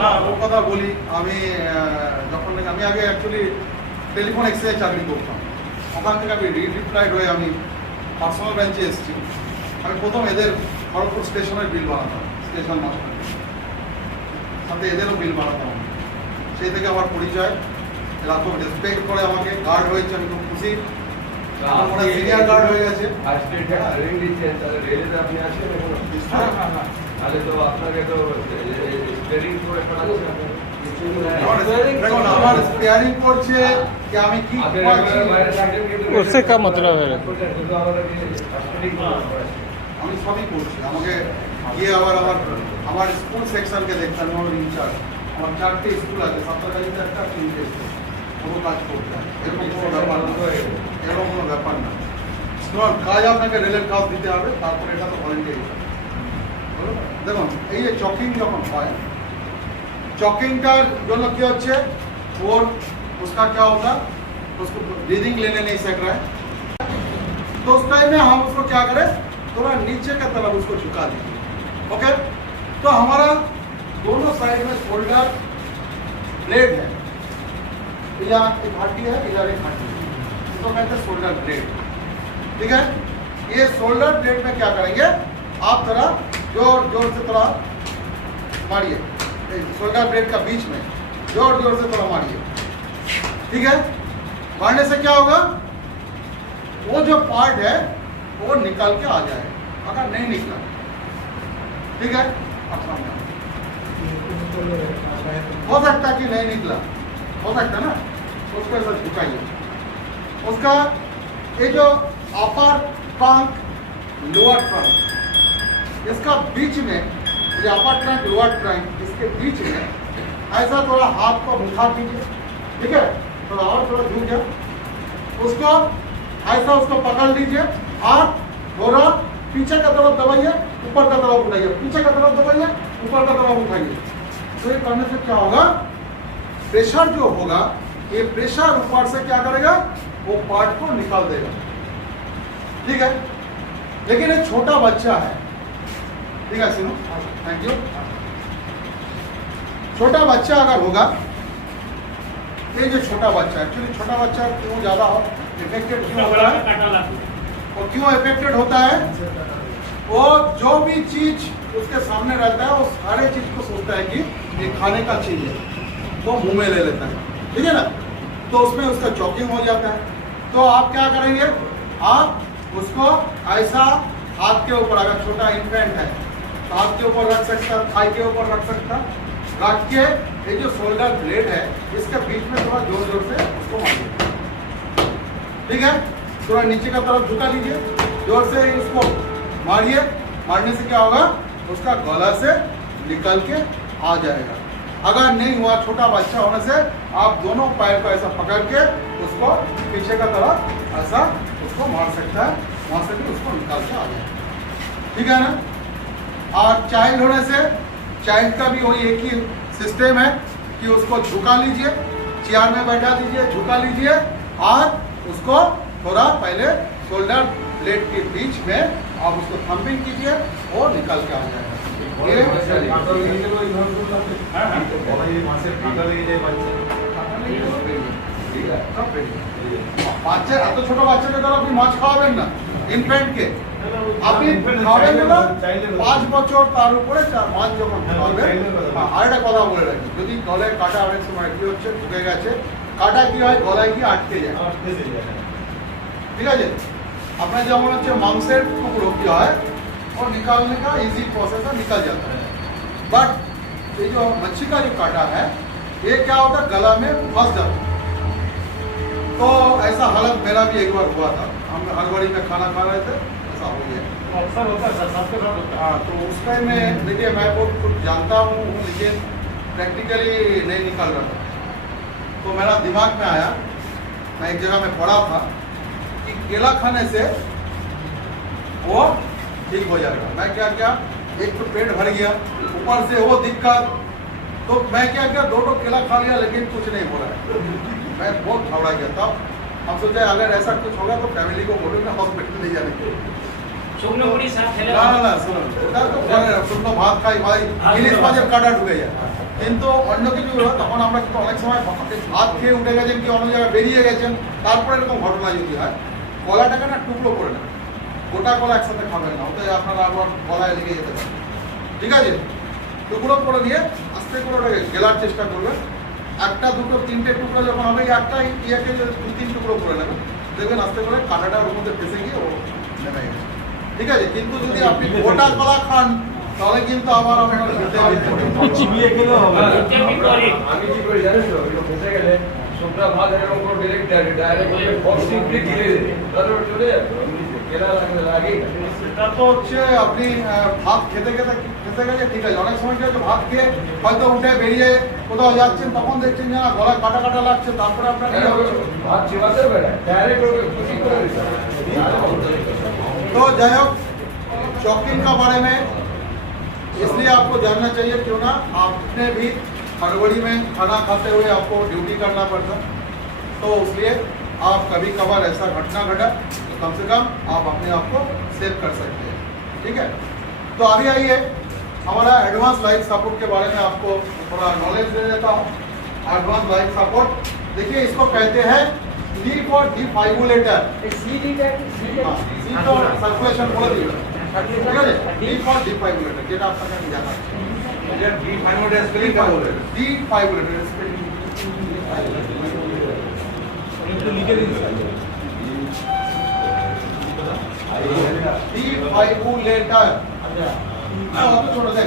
না ও কথা বলি, আমি যখন আমি আগে অ্যাকচুয়ালি টেলিফোন এক্সচেঞ্জে চাকরি করতাম, ওখান থেকে আমি রিপ্লাইড হয়ে আমি পার্সোনাল ব্রাঞ্চে এসেছি। আমি প্রথম এদের খড়গপুর স্টেশনের বিল বানাতাম, স্টেশন মাস্টার, সাথে এদেরও বিল বানাতাম, সেই থেকে আমার পরিচয়, এরা খুব রেসপেক্ট করে আমাকে, গার্ড হয়েছে, আমি খুব খুশি, সিনিয়র গার্ড হয়ে গেছে। তাহলে তো আপনাকে তো ট্রেনিং করে দেখুন আমার স্পেয়ারিং করছে कि আমি কি उससे क्या मतलब है, আমি সবই করছি, আমাকে গিয়ে আবার আমার স্কুল সেকশনকে দেখতে, আমি আমার ইনচার্জ, আমার 4টে স্কুল আছে, সাঁতরাগাছিতে একটা, 3টে স্কুল, কোনো কাজ করতে হয়, এরকম কোনো ব্যাপার না, এরকম কোনো ব্যাপার না। কাজ আপনাকে রেলের কাজ দিতে হবে, তারপরে এটা তো ভলেন্টিয়ারি। দেখুন এই যে চকিং যখন হয়, चॉकिंग जो क्या होच्छे और उसका क्या होगा, उसको ब्रीदिंग लेने नहीं सक रहा है, तो उस टाइम में हम उसको क्या करें, थोड़ा नीचे की तरफ उसको झुका दें, ओके। तो हमारा दोनों साइड में शोल्डर ब्लेड है, इधर एक हड्डी है, इधर एक हड्डी है, इसको कहते हैं शोल्डर ब्लेड, ठीक है। ये शोल्डर ब्लेड में क्या करेंगे, आप थोड़ा जोर जोर से थोड़ा मारिए, शोल्डर ब्लेड का बीच में जोर जोर से थोड़ा मारिए, ठीक है, मारने से क्या होगा, वो जो पार्ट है वो निकल के आ जाए। अगर नहीं निकला, ठीक है, हो सकता है कि नहीं निकला, हो सकता है ना, उसको ऐसा झुकाइए। उसका ये जो अपर ट्रंक लोअर ट्रंक, इसका बीच में, ये अपर ट्रंक लोअर ट्रंक, इसके बीच में ऐसा थोड़ा हाथ को मुठा कीजिए, ठीक है, थोड़ा और थोड़ा झुक जाए, उसको ऐसा उसको पकड़ लीजिए और थोड़ा पीछे का तरफ दबाइए, ऊपर का तरफ उठाइए, पीछे का तरफ दबाइए, ऊपर का तरफ उठाइए। तो ये करने से क्या होगा, प्रेशर जो होगा, ये प्रेशर ऊपर से क्या करेगा, वो पार्ट को निकाल देगा, ठीक है। लेकिन ये छोटा बच्चा है, ठीक है, सुनो, थैंक यू। छोटा बच्चा अगर होगा, ये जो छोटा बच्चा, एक्चुअली छोटा बच्चा क्यों ज्यादा इफेक्टेड क्यों होता है, और क्यों इफेक्टेड होता है, वो जो भी चीज उसके सामने रहता है वो सारे चीज को सोचता है कि ये खाने का चीज है, तो मुंह में ले लेता है, ठीक है ना, तो उसमें उसका चॉकिंग हो जाता है। तो आप क्या करेंगे, आप उसको ऐसा हाथ के ऊपर, अगर छोटा इन्फेंट है तो हाथ के ऊपर रख सकता, थाई के ऊपर रख सकता, रख के ये जो शोल्डर ब्लेड है इसके बीच में थोड़ा जोर जोर से उसको मारिए, ठीक है, थोड़ा नीचे का तरफ झुका लीजिए, जोर से इसको मारिए। मारने से क्या होगा, उसका गला से निकल के आ जाएगा। अगर नहीं हुआ, छोटा बच्चा होने से आप दोनों पैर को ऐसा पकड़ के उसको पीछे का तरफ ऐसा उसको मार सकता है, वहां से भी उसको निकाल के आ जाएगा, ठीक है ना। और चाइल्ड होने से, चाइल्ड का भी वही एक ही सिस्टम है कि उसको झुका लीजिए, चेयर में बैठा दीजिए, झुका लीजिए और उसको थोड़ा पहले शोल्डर ब्लेड के बीच में आप उसको थम्पिंग कीजिए और निकल के आ जाएगा। বাচ্চা এত ছোট বাচ্চাকে তো আপনি মাছ খাওয়াবেন না, ইনফ্যান্ট কে আপনি খাওয়াবেন না 5 বছর তার উপরে মাছ যখন খাওয়াবেন। আর একটা কথা বলে রাখি, যদি গলায় কাটা অনেক সময় কি হচ্ছে, ঢুকে গেছে, কাটা কি হয়, গলায় গিয়ে আটকে যায়, ঠিক আছে। আপনার যেমন হচ্ছে মাংসের টুকরো কি হয়, और निकालने का इजी प्रोसेस है, निकल जाता है। बट ये जो मच्छी का जो काटा है, ये क्या होता है, गला में फंस जाता है। तो ऐसा हालत मेरा भी एक बार हुआ था, हम हड़बड़ी में खाना खा रहे थे, ऐसा हो गया। अक्सर होता है सर, सबके साथ होता है। हाँ, तो उस टाइम में देखिए मैं बहुत कुछ जानता हूँ, लेकिन प्रैक्टिकली नहीं निकल रहा था। तो मेरा दिमाग में आया, मैं एक जगह में पढ़ा था कि केला खाने से वो ठीक हो जाएगा। मैं क्या किया, एक तो पेट भर गया, ऊपर से वो दिक्कत, तो मैं क्या किया, 2 केला खा लिया, लेकिन कुछ नहीं हो रहा है। मैं बहुत घबरा गया था। हम सोचे अगर ऐसा कुछ होगा तो फैमिली को बोलूँगा हॉस्पिटल ले जाने के। শুকনো মুড়ি সাথ খেলে না না না, শুনুন, ওটা তো শুকনো ভাত খাই ভাই, ইলিশ মাছের কাঁটা ঢুকে যায়, কিন্তু অন্য কিছু হলো তখন আমরা কিন্তু অনেক সময় ভাত খেয়ে উঠে গেছেন কি অন্য জায়গায় বেরিয়ে গেছেন, তারপরে এরকম ঘটনা যদি হয়, কলাটাকে না টুকরো করে নেন, গোটা কলা একসাথে খাবেন না, ওটাই আপনারা আবার গলায় লেগে যেতে পারে, ঠিক আছে। টুকরো করে দিয়ে আস্তে করে ওটাকে গেলার চেষ্টা করবেন। 1টা 2টো 3টে টুকরো যখন হবে, একটা ইয়েকে যদি 2-3 টুকরো করে নেবেন, দেখবেন আস্তে করে কাঁটাটা ওর মধ্যে ফেসে গিয়ে ও নেমে গেছে, ঠিক আছে। কিন্তু যদি আপনি গোটা কলা খান তাহলে কিন্তু আবার আপনার খেতে হবে, চিবিয়ে খেলে হবে। আমি কি করি জানেন তো, ওই ফেসে গেলে শুকনা ভাত এরকম করে ডাইরেক্ট সিম্পলি গিলে দেবে, তারপর চলে যাবে, কেলা লাগেই না। সেটা তো হচ্ছে আপনি ভাত খেতে খেতে খেতে গেলে ঠিক আছে। অনেক সময় কি হচ্ছে, ভাত খেয়ে হয়তো উঠে বেরিয়ে কোথাও যাচ্ছেন, তখন দেখছেন যে না গলায় কাটা কাটা লাগছে, তারপরে আপনার কি হচ্ছে, ভাত চিবাতে পারে ডাইরেক্ট খুশি করে দিতে। तो जय हो, चॉकिंग का बारे में इसलिए आपको जानना चाहिए, क्यों ना आपने भी हड़बड़ी में खाना खाते हुए आपको ड्यूटी करना पड़ता, तो इसलिए आप कभी कभार ऐसा घटना घटा तो कम से कम आप अपने आप को सेव कर सकते हैं, ठीक है। तो अभी आइए हमारा एडवांस लाइफ सपोर्ट के बारे में आपको थोड़ा नॉलेज दे देता हूँ। एडवांस लाइफ सपोर्ट, देखिए इसको कहते हैं D for defibrillator, तो सर्कुलेशन बोल दिए, ठीक है। D for defibrillator, যেটা আপনাকে আমি জানাচ্ছি, এটা ডিফাইনোড স্পেলিং কা বলে defibrillator, डिफाइबुलेटर तो छोड़ दे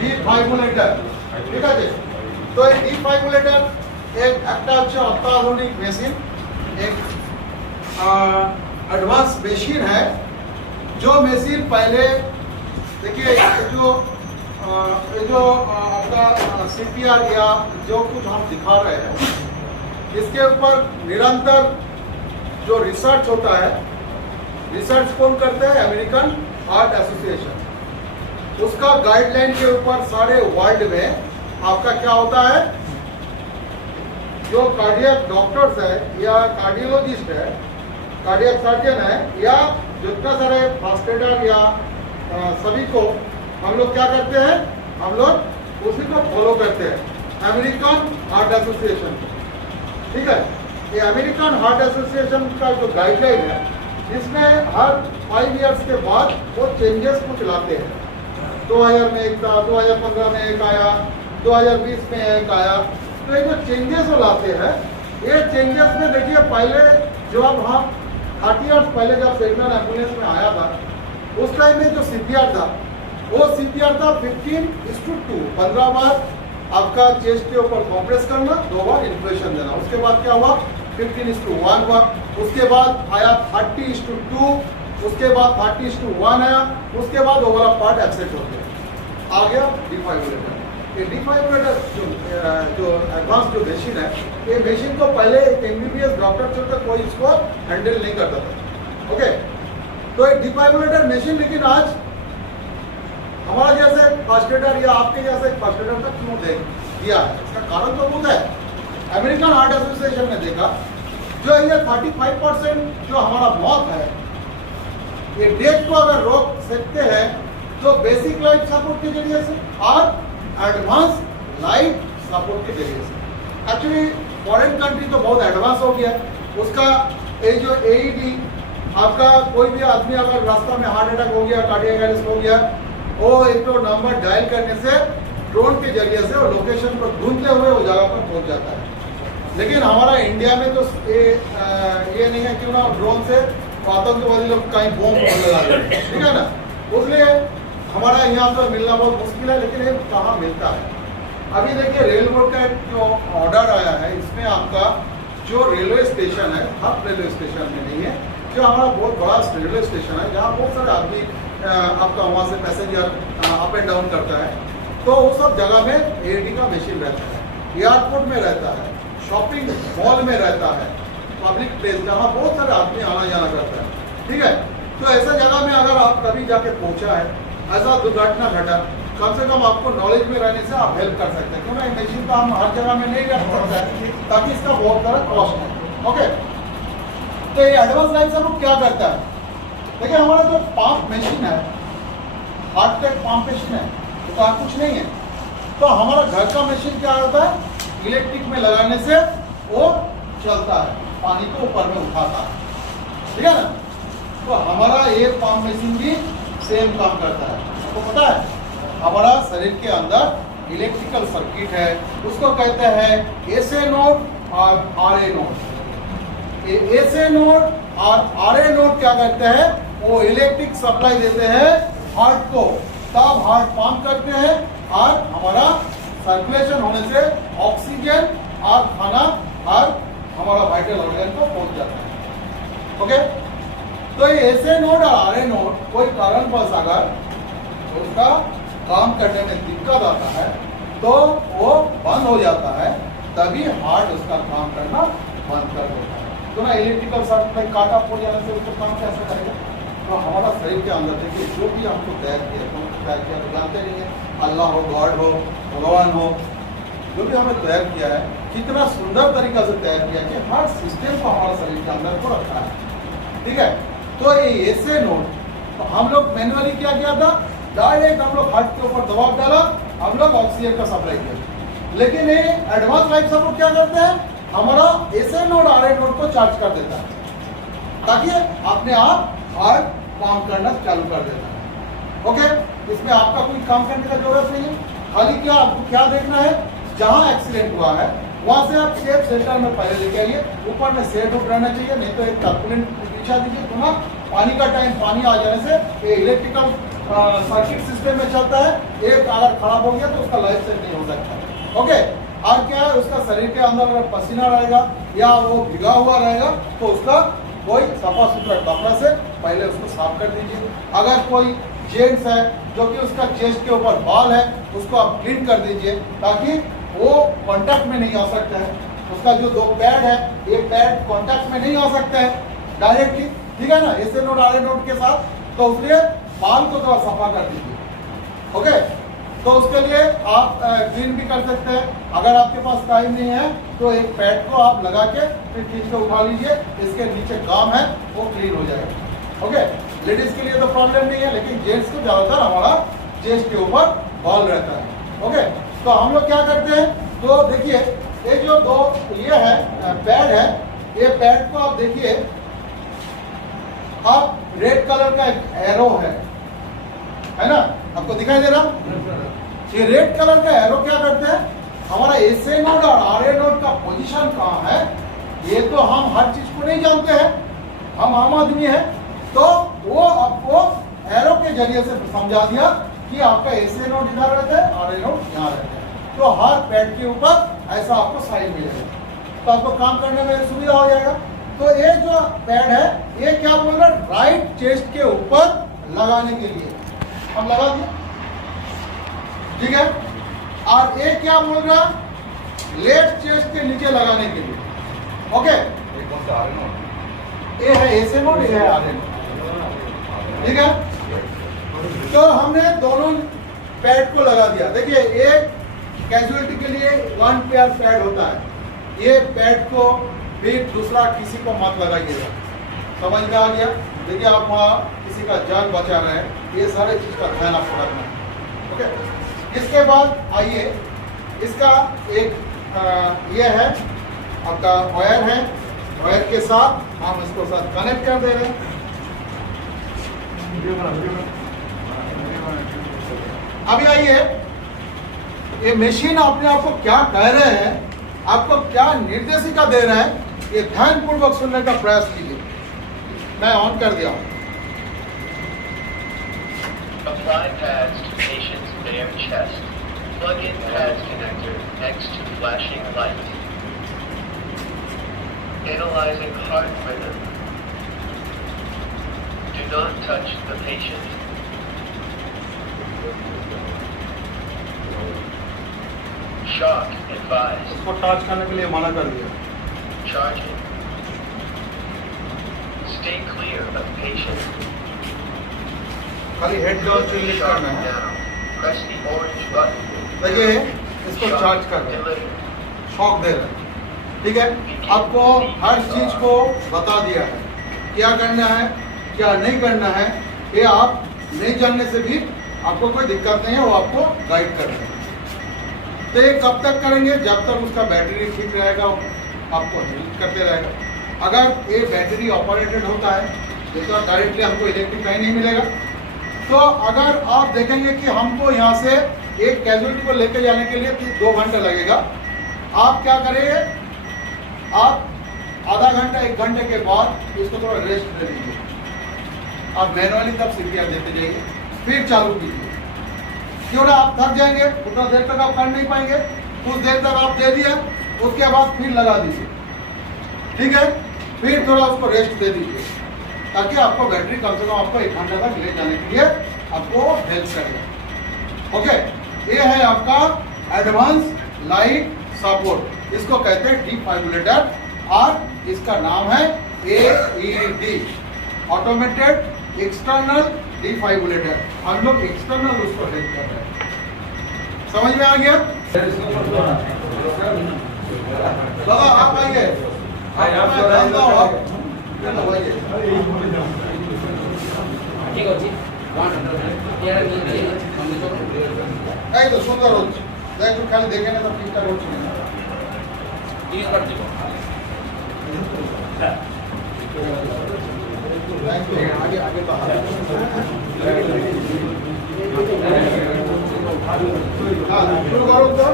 ডিফাইবুলেटर ঠিক আছে তো এই ডিফাইবুলেटर একটা হচ্ছে অত্যাধুনিক মেশিন एक एडवांस मशीन है जो मशीन पहले देखिए ये जो आपका CPR या जो कुछ हम दिखा रहे हैं इसके ऊपर निरंतर जो रिसर्च होता है रिसर्च कौन करते हैं अमेरिकन हार्ट एसोसिएशन उसका गाइडलाइन के ऊपर सारे वर्ल्ड में आपका क्या होता है जो कार्डियक डॉक्टर्स है या कार्डियोलॉजिस्ट है कार्डियक सर्जन है या जितना सारे हॉस्पिटल या सभी को हम लोग क्या करते हैं हम लोग उसी को फॉलो करते हैं अमेरिकन हार्ट एसोसिएशन ठीक है ये अमेरिकन हार्ट एसोसिएशन का जो गाइडलाइन है इसमें हर 5 इयर्स के बाद वो चेंजेस कुछ लाते हैं 2000 में एक था 2015 में एक आया 2020 में एक आया तो ये जो चेंजेस वो लाते हैं ये चेंजेस में देखिए पहले जब हम 30 इयर्स पहले जब सेगमेंट एम्बुलेंस में आया था उस टाइम में जो CPR था वो CPR था 15:2 15 बार आपका चेस्ट के ऊपर कॉम्प्रेस करना 2 बार इन्फ्लेशन देना उसके बाद क्या हुआ 15:1 हुआ उसके बाद आया 30:2 उसके बाद 30:1 आया उसके बाद ओवरऑल पार्ट एक्सेप्ट हो गया आ गया डिफाइब्रिलेटर ये डिफाइब्रिलेटर जो एडवांस जो मशीन है ये मशीन को पहले एक MBBS डॉक्टर चलकर कोई इसको हैंडल नहीं करता था ओके तो एक डिफाइब्रिलेटर मशीन लेकिन आज हमारा जैसे फर्स्ट एडर या आपके जैसे फर्स्ट एडर तक क्यों दिया है इसका कारण तो बहुत है अमेरिकन हार्ट एसोसिएशन ने देखा जो ये 35% जो हमारा मौत है ये डेथ को अगर रोक सकते हैं तो बेसिक लाइफ सपोर्ट के जरिए से और एडवांस लाइफ सपोर्ट के जरिए से एक्चुअली फॉरेन कंट्री तो बहुत एडवांस हो गया उसका ये जो AED आपका कोई भी आदमी अगर रास्ता में हार्ट अटैक हो गया कार्डियक अरेस्ट हो गया वो एक तो नंबर डायल करने से ड्रोन के जरिए से वो लोकेशन पर ढूंढते हुए वो जगह पर पहुंच जाता है लेकिन हमारा इंडिया में तो ये नहीं है क्यों ना ड्रोन से आतंकवादी लोग कहीं बॉम्ब फोड़ने लगे ठीक है ना इसलिए हमारा यहाँ पर मिलना बहुत मुश्किल है लेकिन ये कहाँ मिलता है अभी देखिए रेल बोर्ड का जो ऑर्डर आया है इसमें आपका जो रेलवे स्टेशन है हर रेलवे स्टेशन में नहीं है जो हमारा बहुत बड़ा रेलवे स्टेशन है जहाँ बहुत सारे आदमी आपका वहाँ से पैसेंजर अप एंड डाउन करता है तो वो सब जगह में AED का मशीन रहता है एयरपोर्ट में रहता है शॉपिंग मॉल में रहता है पब्लिक प्लेस जहाँ बहुत सारे आदमी आना जाना करता है ठीक है तो ऐसा जगह में अगर आप कभी जाके पहुँचा है ऐसा दुर्घटना घटा कम से कम आपको नॉलेज में रहने से आप हेल्प कर सकते हैं क्योंकि मशीन तो हम हर जगह में नहीं रख सकते हैं ताकि इसका बहुत सारा कॉस्ट है ओके तो ये एडवांस लाइफ सपोर्ट क्या करता है देखिए हमारा जो पंप मशीन है हार्ट टेक पंप मशीन है तो आप कुछ नहीं है तो हमारा घर का मशीन क्या होता है इलेक्ट्रिक में लगाने से वो चलता है पानी को ऊपर में उठाता है ठीक है ना तो हमारा ये पंप मशीन भी सेम काम करता है आपको पता है हमारा शरीर के अंदर इलेक्ट्रिकल सर्किट है उसको कहते हैं SA नोड और RA नोड SA नोड और RA नोड क्या करते हैं वो इलेक्ट्रिक सप्लाई देते हैं हार्ट को तब हार्ट पंप करते हैं और हमारा सर्कुलेशन होने से ऑक्सीजन और खाना और हमारा वाइटल ऑर्गन को पहुंच जाता है ओके तो ये SA नोड और RA नोड कोई कारणवश अगर उसका काम करने में दिक्कत आता है तो वो बंद हो जाता है तभी हार्ट उसका काम करना बंद कर देता है तो ना इलेक्ट्रिकल सप्लाई काटा हो जाने से उसको काम कैसे करेगा तो हमारा शरीर के अंदर देखिए जो भी हमको तैयार किया तो जानते नहीं है अल्लाह हो गॉड हो भगवान हो जो भी हमें तैयार किया है कितना सुंदर तरीका से तैयार किया कि हर सिस्टम को हमारा शरीर के अंदर को रखा है ठीक है तो ये SA नोड तो हम लोग मैनुअली क्या किया था डायरेक्ट हम लोग हार्ट के ऊपर दबाव डाला हम लोग ऑक्सीजन का सप्लाई किया लेकिन ये एडवांस लाइफ सपोर्ट क्या करते हैं हमारा SA नोड RA नोड को चार्ज कर देता है ताकि अपने आप हार्ट काम करना चालू कर देता है। ओके, इसमें आपका कोई काम करने का जरूरत नहीं है, खाली क्या आपको क्या देखना है, जहां एक्सीडेंट हुआ है वहां से आप सेफ सेंटर में पहले लेके आइए, ऊपर में सेट उप रहना चाहिए, नहीं तो एक टर्बुलेंट पीछा दीजिए। तो पानी का टाइम, पानी आ जाने से ये इलेक्ट्रिकल सर्किट सिस्टम में चलता है, एक अगर खराब हो गया तो उसका लाइफ सेट नहीं हो सकता। ओके, और क्या है, उसका शरीर के अंदर अगर पसीना रहेगा या वो भिगा हुआ रहेगा तो उसका कोई सफा सुथरा कपड़ा से पहले उसको साफ कर दीजिए। अगर कोई जेंट्स है जो कि उसका चेस्ट के ऊपर बाल है, उसको आप क्लीन कर दीजिए ताकि वो कांटेक्ट में नहीं आ सकता है। उसका जो दो पैड है, ये पैड कांटेक्ट में नहीं आ सकता है डायरेक्टली, ठीक है ना, ऐसे नोट आर नोट के साथ, तो उसलिए बाल को थोड़ा सफा कर दीजिए। ओके, तो उसके लिए आप क्लीन भी कर सकते हैं। अगर आपके पास टाइम नहीं है तो एक पैड को आप लगा के फिर खींच के उठा लीजिए, इसके नीचे गाम है वो क्लीन हो जाएगा। ओके, लेडीज के लिए तो प्रॉब्लम नहीं है, लेकिन जेंट्स को ज्यादातर हमारा चेस्ट के ऊपर बाल रहता है। ओके, तो हम लोग क्या करते हैं, तो देखिए ये जो दो ये है पैड है, ये पैड को आप देखिए, आप रेड कलर का एक एरो है ना, आपको दिखाई दे रहा, ये रेड कलर का एरो क्या करते हैं, हमारा एसए नोड और आरए नोड का पोजीशन कहाँ है, ये तो हम हर चीज को नहीं जानते हैं, हम आम आदमी हैं, तो वो आपको एरो के जरिए से समझा दिया कि आपका एसए नोड इधर रहता है, आरए नोड यहाँ रहता है, तो हर पैड के ऊपर ऐसा आपको साइन मिलेगा, तो आपको काम करने में सुविधा हो जाएगा। तो ये जो पैड है, ये क्या बोल रहा है, राइट चेस्ट के ऊपर लगाने के लिए हम लगा दिए, ठीक है, और ये क्या बोल रहा, लेफ्ट चेस्ट के नीचे लगाने के लिए। ओके, ये है एसए नोड, ये है आरए नोड, ठीक है। तो हमने दोनों पैड को लगा दिया। देखिए एक कैजुअलिटी के लिए 1 पेयर पैड होता है, ये पैड को फिर दूसरा किसी को मत लगाइएगा, समझ में आ गया। देखिए आप वहाँ किसी का जान बचा रहे हैं, ये सारे चीज का ध्यान आपको रखना है। ओके, इसके बाद आइए, इसका एक ये है आपका वायर है, वायर के साथ हम इसको साथ कनेक्ट कर दे रहे हैं। अभी आइए, ये मशीन अपने आप को क्या कह रहे हैं, आपको क्या निर्देशिका दे रहा है, ये ध्यानपूर्वक सुनने का प्रयास कीजिए। मैं ऑन कर दिया हूं। Apply pads to patient's bare chest. Plug in pads connector next to flashing light. Analyzing heart rhythm. Do not touch the patient. Shock advised. उसको टच करने के लिए मना कर दिया। Charging. Stay clear of patient. खाली हेड डाउन क्लिक Sharp करना है। down. Press the orange button. देखिए इसको Shock चार्ज कर रहे हैं, delivered. शॉक दे रहे हैं, ठीक है। आपको हर चीज को बता दिया है, क्या करना है क्या नहीं करना है, ये आप नहीं जानने से भी आपको कोई दिक्कत नहीं है, वो आपको गाइड कर रहे हैं। तो ये कब तक करेंगे, जब तक उसका बैटरी ठीक रहेगा, आपको हेल्प करते रहेगा। अगर ये बैटरी ऑपरेटेड होता है, तो डायरेक्टली हमको इलेक्ट्रिक कहीं नहीं मिलेगा। तो अगर आप देखेंगे कि हमको यहाँ से एक कैजुअलिटी को लेकर जाने के लिए 2 घंटे लगेगा, आप क्या करेंगे, आप आधा घंटा 1 घंटे के बाद इसको थोड़ा रेस्ट दे दीजिए। आप मैनुअली तब सीपीआर देते जाइए, फिर चालू कीजिए। क्यों ना आप थक जाएंगे, उतना देर तक आप कर नहीं पाएंगे, कुछ देर तक आप दे दिया, उसके बाद फिर लगा दीजिए, ठीक है। फिर थोड़ा उसको रेस्ट दे दीजिए ताकि आपको बैटरी कम से कम आपको 1 घंटे तक ले जाने के लिए आपको हेल्प करेगा। ओके, ये है आपका एडवांस लाइट सपोर्ट, इसको कहते हैं डिफाइब्रिलेटर, और इसका नाम है AED, ऑटोमेटेड एक्सटर्नल डिफाइब्रिलेटर। हम लोग एक्सटर्नल उसको हेल्प कर रहे हैं, समझ में आ गया। दादा आप आइए, मैं जानता हूँ आप ঠিক আছে এই তো সুন্দর হচ্ছে, দেখো খালি দেখে না তো ঠিকঠাক হচ্ছে না। ঠিক আছে थैंक यू आगे आगे तो हाँ शुरू करो तो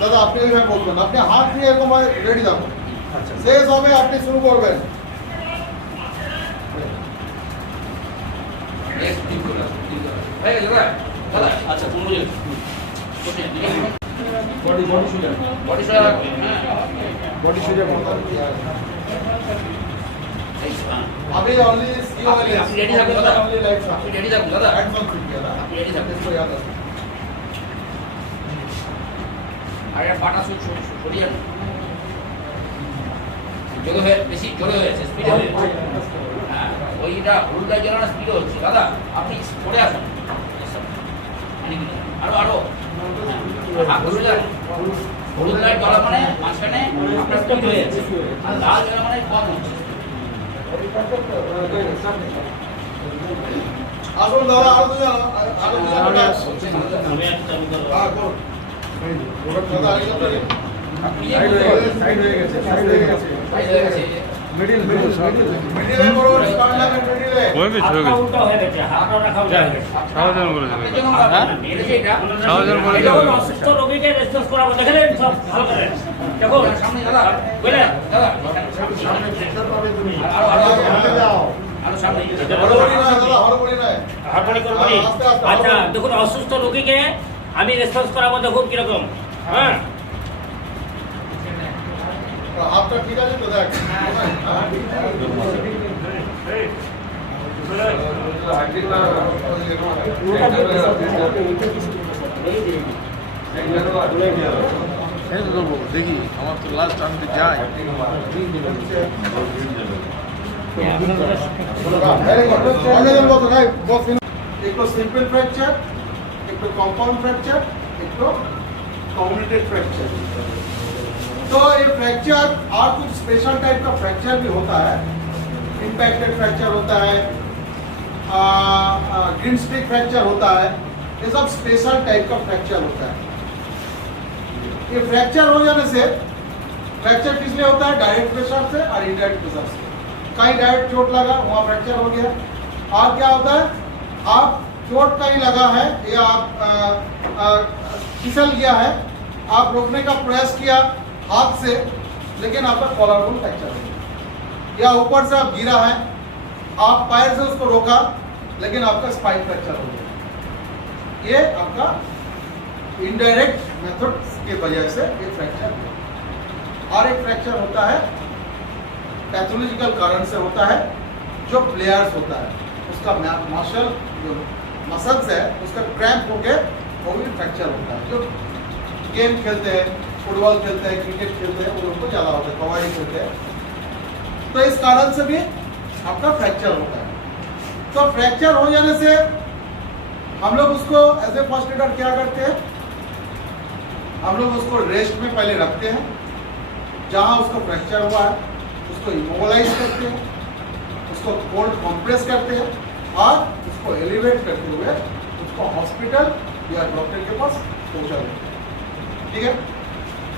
দাদা আপনি এখানে বলবেন আপনি হাত নিয়ে এরকম রেডি থাকুন শেষ হবে আপনি শুরু করবেন আচ্ছা তুমি बॉडी शुरू अभी ओनली सी वाली रेडी থাকুন দাদা ओनली लाइट्स আপনি রেডি থাকুন দাদা हैंड्स ऑन फिट किया था আপনি রেডি থাকুন इसको याद रखो আর এটা পাটা সরিয়ে আনুন জোরে হয়ে বেশি জোরে হয়েছে স্পিডে হয়েছে হ্যাঁ ওইটা হলুদটা জ্বালানো স্পিডে হচ্ছে দাদা আপনি পড়ে আসুন আরো আরো হাত ধরে যান হলুদ লাইট জ্বলা মানে মাঝখানে আপনার স্পিড হয়ে যাচ্ছে আর লাল জ্বলা মানে কম হচ্ছে আসুন দাদা আরো দুজন আমি একটা হ্যাঁ করুন দাদা আগে চলে সাইড হয়ে গেছে সাইড হয়ে গেছে মিডল মিডল মিডিলে করো স্টার্ট লাগবে মিডিলে হয়ে গেছে হয়ে হাতটা গেছে উল্টো হয়ে গেছে হাতটা রাখা উল্টো হয়ে গেছে সাবধান করে আপনি দেবে যখন মেরেছে এটা সাবধান করে যখন দেবে অসুস্থ রোগীকে রেসপন্স করাবো দেখেন সব ভালো করে দেখো সামনে দাদা বুঝলেন দাদা সামনে সেন্টার পাবে তুমি আরো আরো সামনে হড়বড়ি না দাদা হড়বড়ি না হাঁটুনি করবি আচ্ছা দেখুন অসুস্থ রোগীকে আমি রেসপন্স করাবো দেখুন কিরকম হ্যাঁ হাতটা ঠিক আছে তো দেখ দেখি আমার তো লাস্ট আমি যাই एक तो सिंपल फ्रैक्चर एक तो कंपाउंड फ्रैक्चर एक तो कम्युनिटेड फ्रैक्चर तो ये फ्रैक्चर और कुछ स्पेशल टाइप का फ्रैक्चर भी होता है इम्पैक्टेड फ्रैक्चर होता है ग्रीन स्टिक फ्रैक्चर होता है ये सब स्पेशल टाइप का फ्रैक्चर होता है ये फ्रैक्चर हो जाने से फ्रैक्चर किस लिए होता है डायरेक्ट प्रेशर से और इनडायरेक्ट प्रेशर से कहीं डायरेक्ट चोट लगा वहाँ फ्रैक्चर हो गया और क्या होता है आप चोट कहीं लगा है या आप फिसल गया है आप रोकने का प्रयास किया हाथ से लेकिन आपका कॉलर बोन फ्रैक्चर हो गया या ऊपर से आप गिरा है आप पैर से उसको रोका लेकिन आपका स्पाइन फ्रैक्चर हो गया ये आपका इनडायरेक्ट मेथड के वजह से ये फ्रैक्चर हुआ और एक फ्रैक्चर होता है पैथोलॉजिकल कारण से होता है जो प्लेयर्स होता है उसका मसल जो मसल्स है उसका क्रैम्प होके वो भी फ्रैक्चर होता है जो गेम खेलते हैं फुटबॉल खेलते हैं क्रिकेट खेलते हैं वो उनको ज़्यादा होता है कबड्डी खेलते हैं तो इस कारण से भी आपका फ्रैक्चर होता है तो फ्रैक्चर हो जाने से हम लोग उसको एज ए फर्स्ट एडर क्या करते हैं हम लोग उसको रेस्ट में पहले रखते हैं जहाँ उसको फ्रैक्चर हुआ है उसको इमोबलाइज करते हैं उसको कोल्ड कंप्रेस करते हैं और उसको एलिवेट करते हुए उसको हॉस्पिटल या डॉक्टर के पास पहुंचा देते हैं ठीक है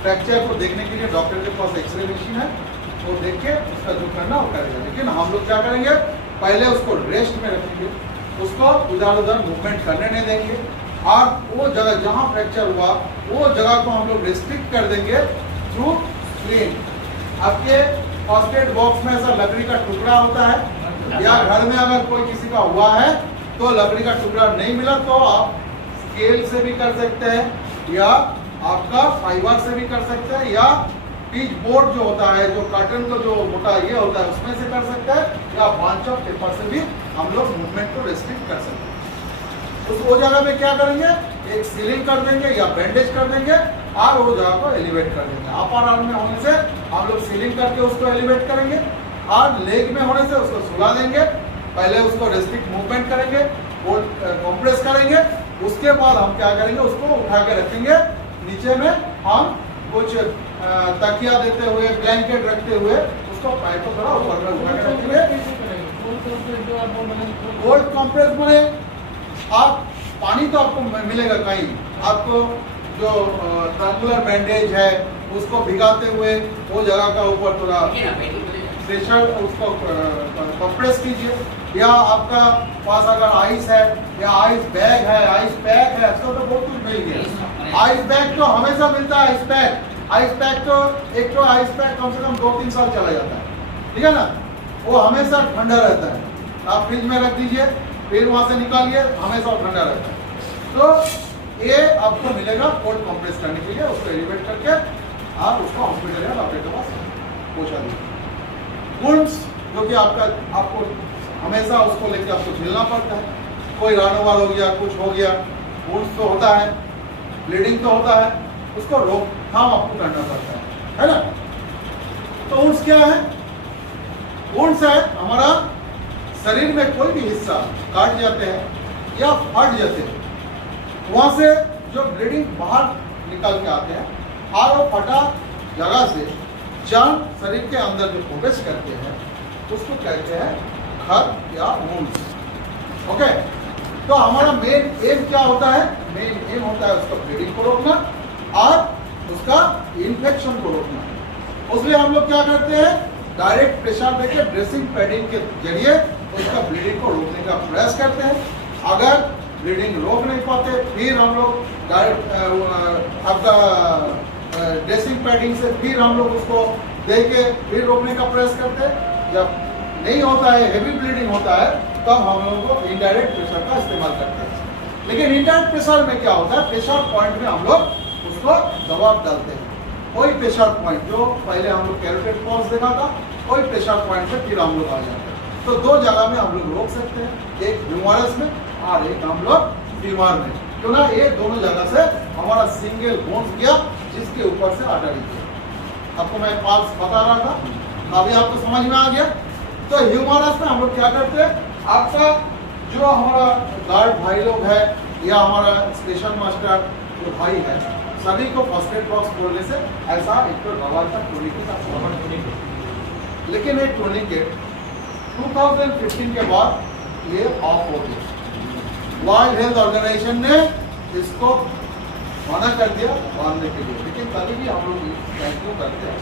फ्रैक्चर को देखने के लिए डॉक्टर के पास एक्सरे मशीन है वो देख के उसका जो करना वो करेगा लेकिन हम लोग क्या करेंगे पहले उसको रेस्ट में रखेंगे उसको उधर उधर मूवमेंट करने नहीं देंगे और वो जगह जहाँ फ्रैक्चर हुआ वो जगह को हम लोग रिस्ट्रिक्ट कर देंगे थ्रू स्क्रीन आपके फर्स्ट एड बॉक्स में ऐसा लकड़ी का टुकड़ा होता है या घर में अगर कोई किसी का हुआ है तो लकड़ी का टुकड़ा नहीं मिला तो आप स्केल से भी कर सकते हैं या आपका फाइबर से भी कर सकते हैं या पिच बोर्ड जो होता है जो कर्टन को जो मोटा ये होता है उसमें से कर सकते हैं या बंच ऑफ पेपर से भी हम लोग मूवमेंट को रेस्ट्रिक्ट कर सकते हैं उस वो जगह में क्या करेंगे एक सीलिंग कर देंगे या बैंडेज कर देंगे और वो जगह को एलिवेट कर देंगे अपर आर्म में होने से हम लोग सीलिंग करके उसको एलिवेट करेंगे और लेग में होने से उसको सुला देंगे पहले उसको रेस्ट्रिक्ट मूवमेंट करेंगे वो कंप्रेस करेंगे उसके बाद हम क्या करेंगे उसको उठा के रखेंगे नीचे में हम कुछ तकिया देते हुए ब्लैंकेट रखते हुए उसको पैर को थोड़ा ऊपर में उठा के रखेंगे कोल्ड कंप्रेस में आप पानी तो आपको मिलेगा कहीं आपको जो ट्रायंगुलर बैंडेज है उसको भिगाते हुए वो जगह का ऊपर थोड़ा प्रेशर उसको कंप्रेस कीजिए। या आपका पास अगर आइस है या आइस बैग है, आइस पैक है, आजकल तो बहुत कुछ मिल गया। आइस बैग तो हमेशा मिलता है, आइस पैक। आइस पैक तो एक तो आइस पैक कम से कम 2-3 साल चला जाता है, ठीक है ना, वो हमेशा ठंडा रहता है। आप फ्रिज में रख दीजिए, फिर वहां से निकालिए, हमेशा ठंडा रहता है। तो ये आपको मिलेगा कोल्ड कंप्रेस करने के लिए, उसको एलिवेट करके आप उसको हॉस्पिटल या डॉक्टर के पास पहुंचा दीजिए। वुंड्स जो कि आपको हमेशा उसको लेकर आपको झेलना पड़ता है, कोई रानोवार हो गया, कुछ हो गया, वुंड्स तो होता है, ब्लीडिंग तो होता है, उसको रोकथाम आपको करना पड़ता है ना। तो वुंड्स क्या है? वुंड्स है हमारा शरीर में कोई भी हिस्सा काट जाते हैं या फट जाते हैं, वहां से जो ब्लीडिंग बाहर निकल के आते हैं और वो फटा जगह से जान शरीर के अंदर जो प्रवेश करते हैं उसको कहते हैं खत या वुंड्स। ओके, तो हमारा मेन एम क्या होता है? मेन एम होता है उसका ब्लीडिंग को रोकना और उसका इन्फेक्शन को रोकना। उसलिए हम लोग क्या करते हैं, डायरेक्ट प्रेशर देके ड्रेसिंग पैडिंग के जरिए उसका ब्लीडिंग को रोकने का प्रयास करते हैं। अगर ब्लीडिंग रोक नहीं पाते फिर हम लोग डायरेक्ट आपका ड्रेसिंग पैडिंग से फिर हम लोग उसको दे के फिर रोकने का प्रयास करते हैं। जब नहीं होता है, हेवी ब्लीडिंग होता है, तब हम लोगों को इनडायरेक्ट प्रेशर का इस्तेमाल करते हैं। लेकिन इनडायरेक्ट प्रेशर में क्या होता है, प्रेशर पॉइंट में हम लोग उसको दबाव डालते हैं। कोई प्रेशर पॉइंट जो पहले हम लोग कैरोटिड फोर्स देखा था, कोई प्रेशर पॉइंट पे फिर हम लोग आ जाते हैं। तो दो जगह में हम लोग रोक सकते हैं, एक ह्यूमरस में और एक हम लोग फीमर में। क्यों ना, ये दोनों जगह से हमारा सिंगल बोन्स गया जिसके ऊपर से आर्टरी गया। आपको मैं पास बता रहा था, अभी आपको समझ में आ गया। तो ह्यूमरस में हम लोग क्या करते हैं, आपका जो हमारा गार्ड भाई लोग है या हमारा स्टेशन मास्टर जो भाई है, सभी को फर्स्ट एड बॉक्स बोलने से ऐसा एक तो रबर का टूर्निकेट, लेकिन ये टूर्निकेट 2015 के बाद ये ऑफ हो गया। वर्ल्ड हेल्थ ऑर्गेनाइजेशन ने इसको मना कर दिया बांधने के लिए, लेकिन तभी भी हम लोग क्यों करते हैं।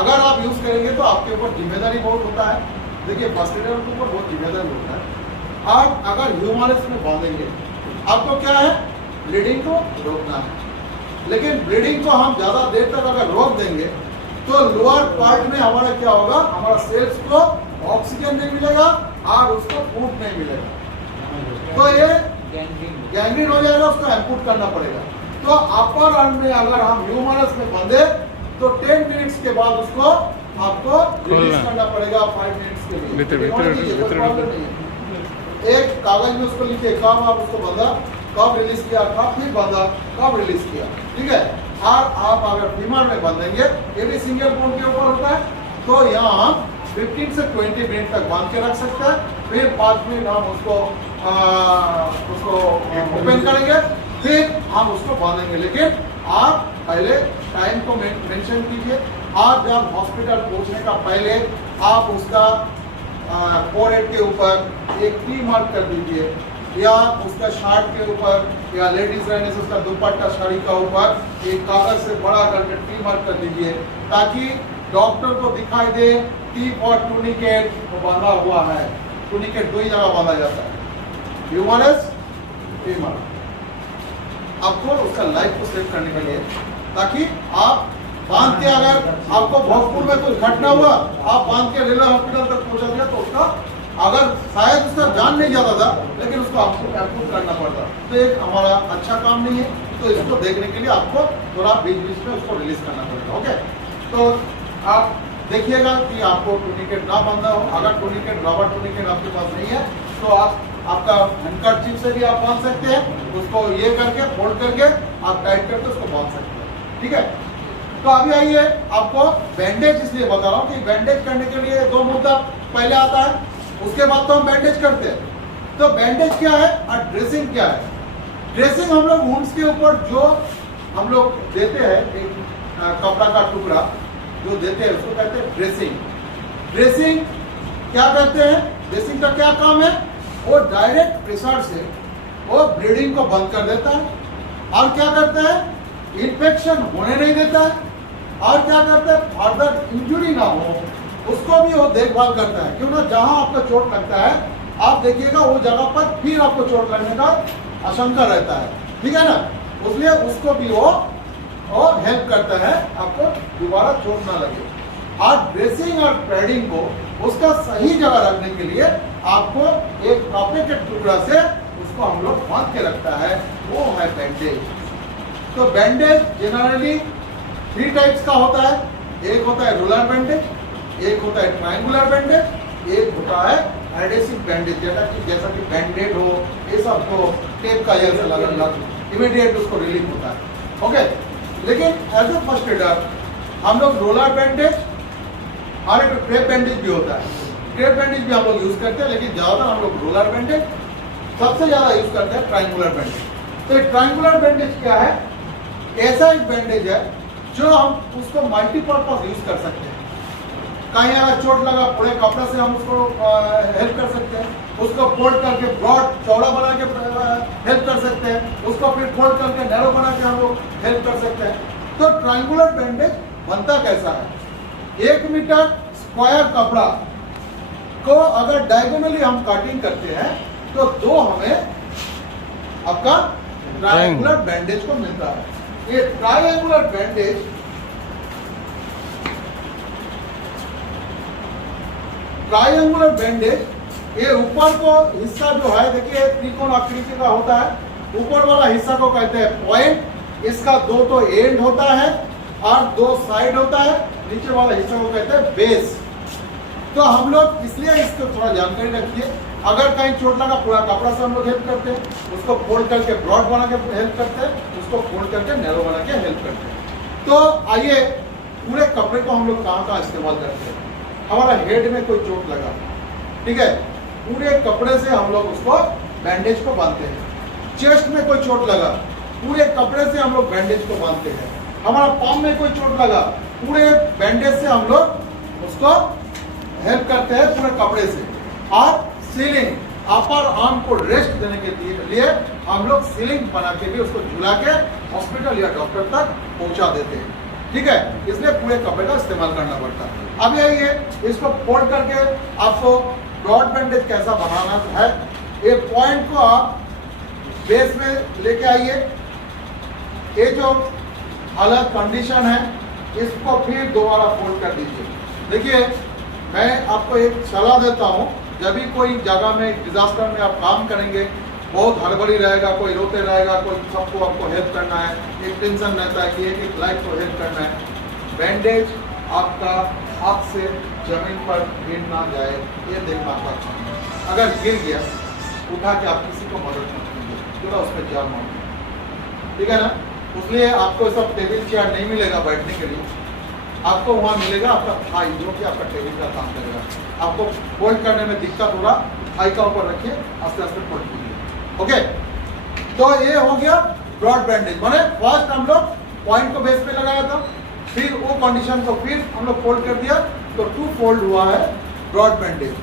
अगर आप यूज करेंगे तो आपके ऊपर जिम्मेदारी बहुत होता है। देखिए, फर्स्ट एडर के ऊपर बहुत जिम्मेदारी होता है। आप अगर ह्यूमरस में बांधेंगे, आपको क्या है, ब्लीडिंग को रोकना है। लेकिन ब्लीडिंग को हम ज्यादा देर तक अगर रोक देंगे तो लोअर पार्ट में हमारा क्या होगा, हमारा सेल्स को ऑक्सीजन नहीं मिलेगा और उसको फूड नहीं मिलेगा, तो ये गैंग्रीन हो जाएगा, उसको एम्पूट करना पड़ेगा। तो अपर आर्म में अगर हम ह्यूमरस में बंधे तो 10 मिनट्स के बाद उसको आपको रिलीज करना पड़ेगा 5 मिनट्स के लिए। कोई प्रॉब्लम नहीं है। एक कागज में उसको लिखे कब आप उसको बंधा, कब रिलीज किया, कब फिर बंधा, कब रिलीज किया, ठीक है। और आप अगर फीमर में बंधेंगे, ये भी सिंगल बोन के ऊपर होता है, तो यहाँ हम 15 से 20 मिनट तक बांध के रख सकते हैं। फिर 5 मिनट हम उसको ओपन करेंगे, फिर हम उसको बांधेंगे। लेकिन आप पहले टाइम को मेंशन कीजिए और जब हॉस्पिटल पहुंचने का पहले आप उसका फोरहेड के ऊपर एक टी मार्क कर दीजिए, या उसका शर्ट के ऊपर, या लेडीज रहने से उसका दुपट्टा साड़ी का ऊपर एक कागज से बड़ा करके टी मार्क कर दीजिए, ताकि डॉक्टर को दिखाई दे टी और टूनिकेट वो बांधा हुआ है। टूनिकेट दो ही जगह बांधा जाता है, ह्यूमरस, फीमर। आपको उसका लाइफ को सेव करने के लिए, ताकि आप बांध के, अगर आपको भोजपुर में कुछ घटना हुआ, आप बांध के रेलवे हॉस्पिटल तक पहुंचा दिया, तो उसका अगर शायद उसका जान नहीं जाता था, लेकिन उसको आपको एम्पूट करना पड़ता, तो एक हमारा अच्छा काम नहीं है। तो इसको देखने के लिए आपको थोड़ा बीच बीच में उसको रिलीज करना पड़ेगा। ओके, तो आप देखिएगा कि आपको टूनिकेट ना बांधा हो। अगर टूनिकेट, रबर टूनिकेट आपके पास नहीं है, तो आपका हैंडकरचीफ से भी आप बांध सकते हैं, उसको ये करके फोल्ड करके आप टाइट करके उसको बांध सकते हैं, ठीक है। तो अभी आइए, आपको बैंडेज इसलिए बता रहा हूँ कि बैंडेज करने के लिए दो मुद्दा पहले आता है, उसके बाद तो हम बैंडेज करते हैं। तो बैंडेज क्या है और ड्रेसिंग क्या है? ड्रेसिंग हम लोग वुंड्स के ऊपर जो हम लोग देते हैं, एक कपड़ा का टुकड़ा जो देते हैं, उसको कहते हैं ड्रेसिंग। ड्रेसिंग क्या करते हैं? ड्रेसिंग का क्या काम है? वो डायरेक्ट प्रेशर से वो ब्लीडिंग को बंद कर देता है। और क्या करता है? इन्फेक्शन होने नहीं देता है, और क्या करता है, फर्दर इंजुरी ना हो उसको भी वो देखभाल करता है। क्यों ना, जहां आपका चोट लगता है आप देखिएगा वो जगह पर फिर आपको चोट लगने का आशंका रहता है, ठीक है ना, इसलिए उसको भी वो हेल्प करता है आपको दोबारा चोट ना लगे। और ड्रेसिंग और पैडिंग को उसका सही जगह रखने के लिए आपको एक कपड़े के टुकड़ा से उसको हम लोग बांध के रखता है, वो है बैंडेज। तो बैंडेज जनरली 3 टाइप्स का होता है, एक होता है रोलर बैंडेज, एक होता है ट्रायंगुलर बैंडेज, एक होता है एडहेसिव बैंडेज, जैसा कि बैंडेड हो, ये सब तो टेप का जैसा लगा इमीडिएट उसको रिलीफ होता है। ओके, लेकिन एज ए फर्स्ट एडर हम लोग रोलर बैंडेज और एक क्रेप बैंडेज भी होता है, क्रेप बैंडेज भी हम लोग यूज करते हैं, लेकिन ज्यादातर हम लोग रोलर बैंडेज सबसे ज्यादा यूज करते हैं ट्रायंगुलर बैंडेज। तो ट्रायंगुलर बैंडेज क्या है, ऐसा एक बैंडेज है जो हम उसको मल्टीपर्पज यूज कर सकते हैं। कहीं अगर चोट लगा पूरे कपड़े से हम उसको हेल्प कर सकते हैं, उसको फोल्ड करके ब्रॉड चौड़ा बना के हेल्प कर सकते हैं, उसको फिर फोल्ड करके नैरो बना के हम लोग हेल्प कर सकते हैं। तो ट्रायंगुलर बैंडेज बनता कैसा है, 1 मीटर स्क्वायर कपड़ा को अगर डायगोनली हम कटिंग करते हैं तो 2 हमें आपका ट्रायंगुलर बैंडेज को मिलता है। ये ट्रायंगुलर बैंडेज ये ऊपर को हिस्सा जो है देखिए त्रिकोण आकृति का होता है, ऊपर वाला हिस्सा को कहते हैं पॉइंट, इसका 2 तो एंड होता है और 2 साइड होता है, नीचे वाला हिस्सा को कहते हैं बेस। तो हम लोग इसलिए इसको थोड़ा जानकारी रखिए, अगर कहीं चोट लगा पूरा कपड़ा से हम लोग हेल्प करते हैं, उसको फोल्ड करके ब्रॉड बना के हेल्प करते हैं, उसको फोल्ड करके नैरो बना के हेल्प करते हैं। तो आइए पूरे कपड़े को हम लोग कहाँ इस्तेमाल करते हैं। हमारा हेड में कोई चोट लगा, ठीक है, पूरे कपड़े से हम लोग उसको बैंडेज को बांधते हैं। चेस्ट में कोई चोट लगा, पूरे कपड़े से हम लोग बैंडेज को बांधते हैं। हमारा पाम में कोई चोट लगा, पूरे बैंडेज से हम लोग उसको हेल्प करते हैं पूरे कपड़े से। और सीलिंग, अपर आर्म को रेस्ट देने के लिए हम लोग सीलिंग बना के भी उसको झुला के हॉस्पिटल या डॉक्टर तक पहुंचा देते हैं, ठीक है, इसलिए पूरे कपड़े का इस्तेमाल करना पड़ता है। अब आइए इसको फोल्ड करके आपको ब्रॉड बैंडेज कैसा बनाना है। ये पॉइंट को आप बेस में लेके आइए, ये जो अलग कंडीशन है इसको फिर दोबारा फोल्ड कर दीजिए। देखिए मैं आपको एक सलाह देता हूँ, जब भी कोई जगह में डिजास्टर में आप काम करेंगे, बहुत हड़बड़ी रहेगा, कोई रोते रहेगा, कोई सबको आपको हेल्प करना है, एक टेंशन रहता है कि एक लाइफ को हेल्प करना है। बैंडेज आपका हाथ से जमीन पर गिर ना जाए, ये देखना आपका काम है। अगर गिर गया उठा के आप किसी को मदद मत कीजिए, पूरा उसमें जाम हो, ठीक है ना। इसलिए आपको सब टेबल चेयर नहीं मिलेगा बैठने के लिए, आपको वहाँ मिलेगा आपका थाई, जो कि आपका टेबल का काम करेगा। आपको फोल्ड करने में दिक्कत हो रहा, थाई का ऊपर रखिए, आस्ते आस्ते फोल्ड कीजिए। ओके, तो ये हो गया ब्रॉड बैंडेज। माने फर्स्ट हम लोग पॉइंट को बेस पे लगाया था, फिर वो कंडीशन को फिर हम लोग फोल्ड कर दिया, तो 2 फोल्ड हुआ है ब्रॉड बैंडेज।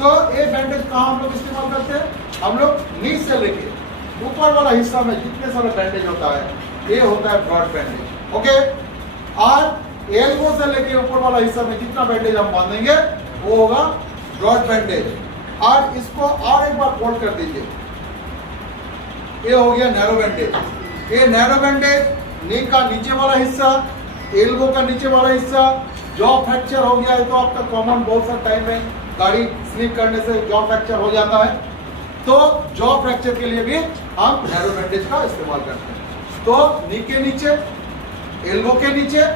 तो ये बैंडेज कहाँ हम लोग इस्तेमाल करते हैं, हम लोग नीच से लेके ऊपर वाला हिस्सा में जितने सारे बैंडेज होता है ये होता है ब्रॉड बैंडेज। ओके, और एल्बो से लेके ऊपर वाला हिस्सा में जितना बैंडेज हम बांधेंगे वो होगा ब्रॉड बैंडेज। और इसको और एक बार फोल्ड कर दीजिए, ये हो गया नैरो बैंडेज। ये नैरो बैंडेज नी का नीचे वाला हिस्सा, एल्बो का नीचे वाला हिस्सा, जॉ फ्रैक्चर हो गया है तो आपका कॉमन बहुत सा टाइम में गाड़ी स्लिप करने से जॉ फ्रैक्चर हो जाता है, तो जॉ फ्रैक्चर के लिए भी हम नैरो बैंडेज का इस्तेमाल करते हैं। तो नी के नीचे, एल्बो के नीचे,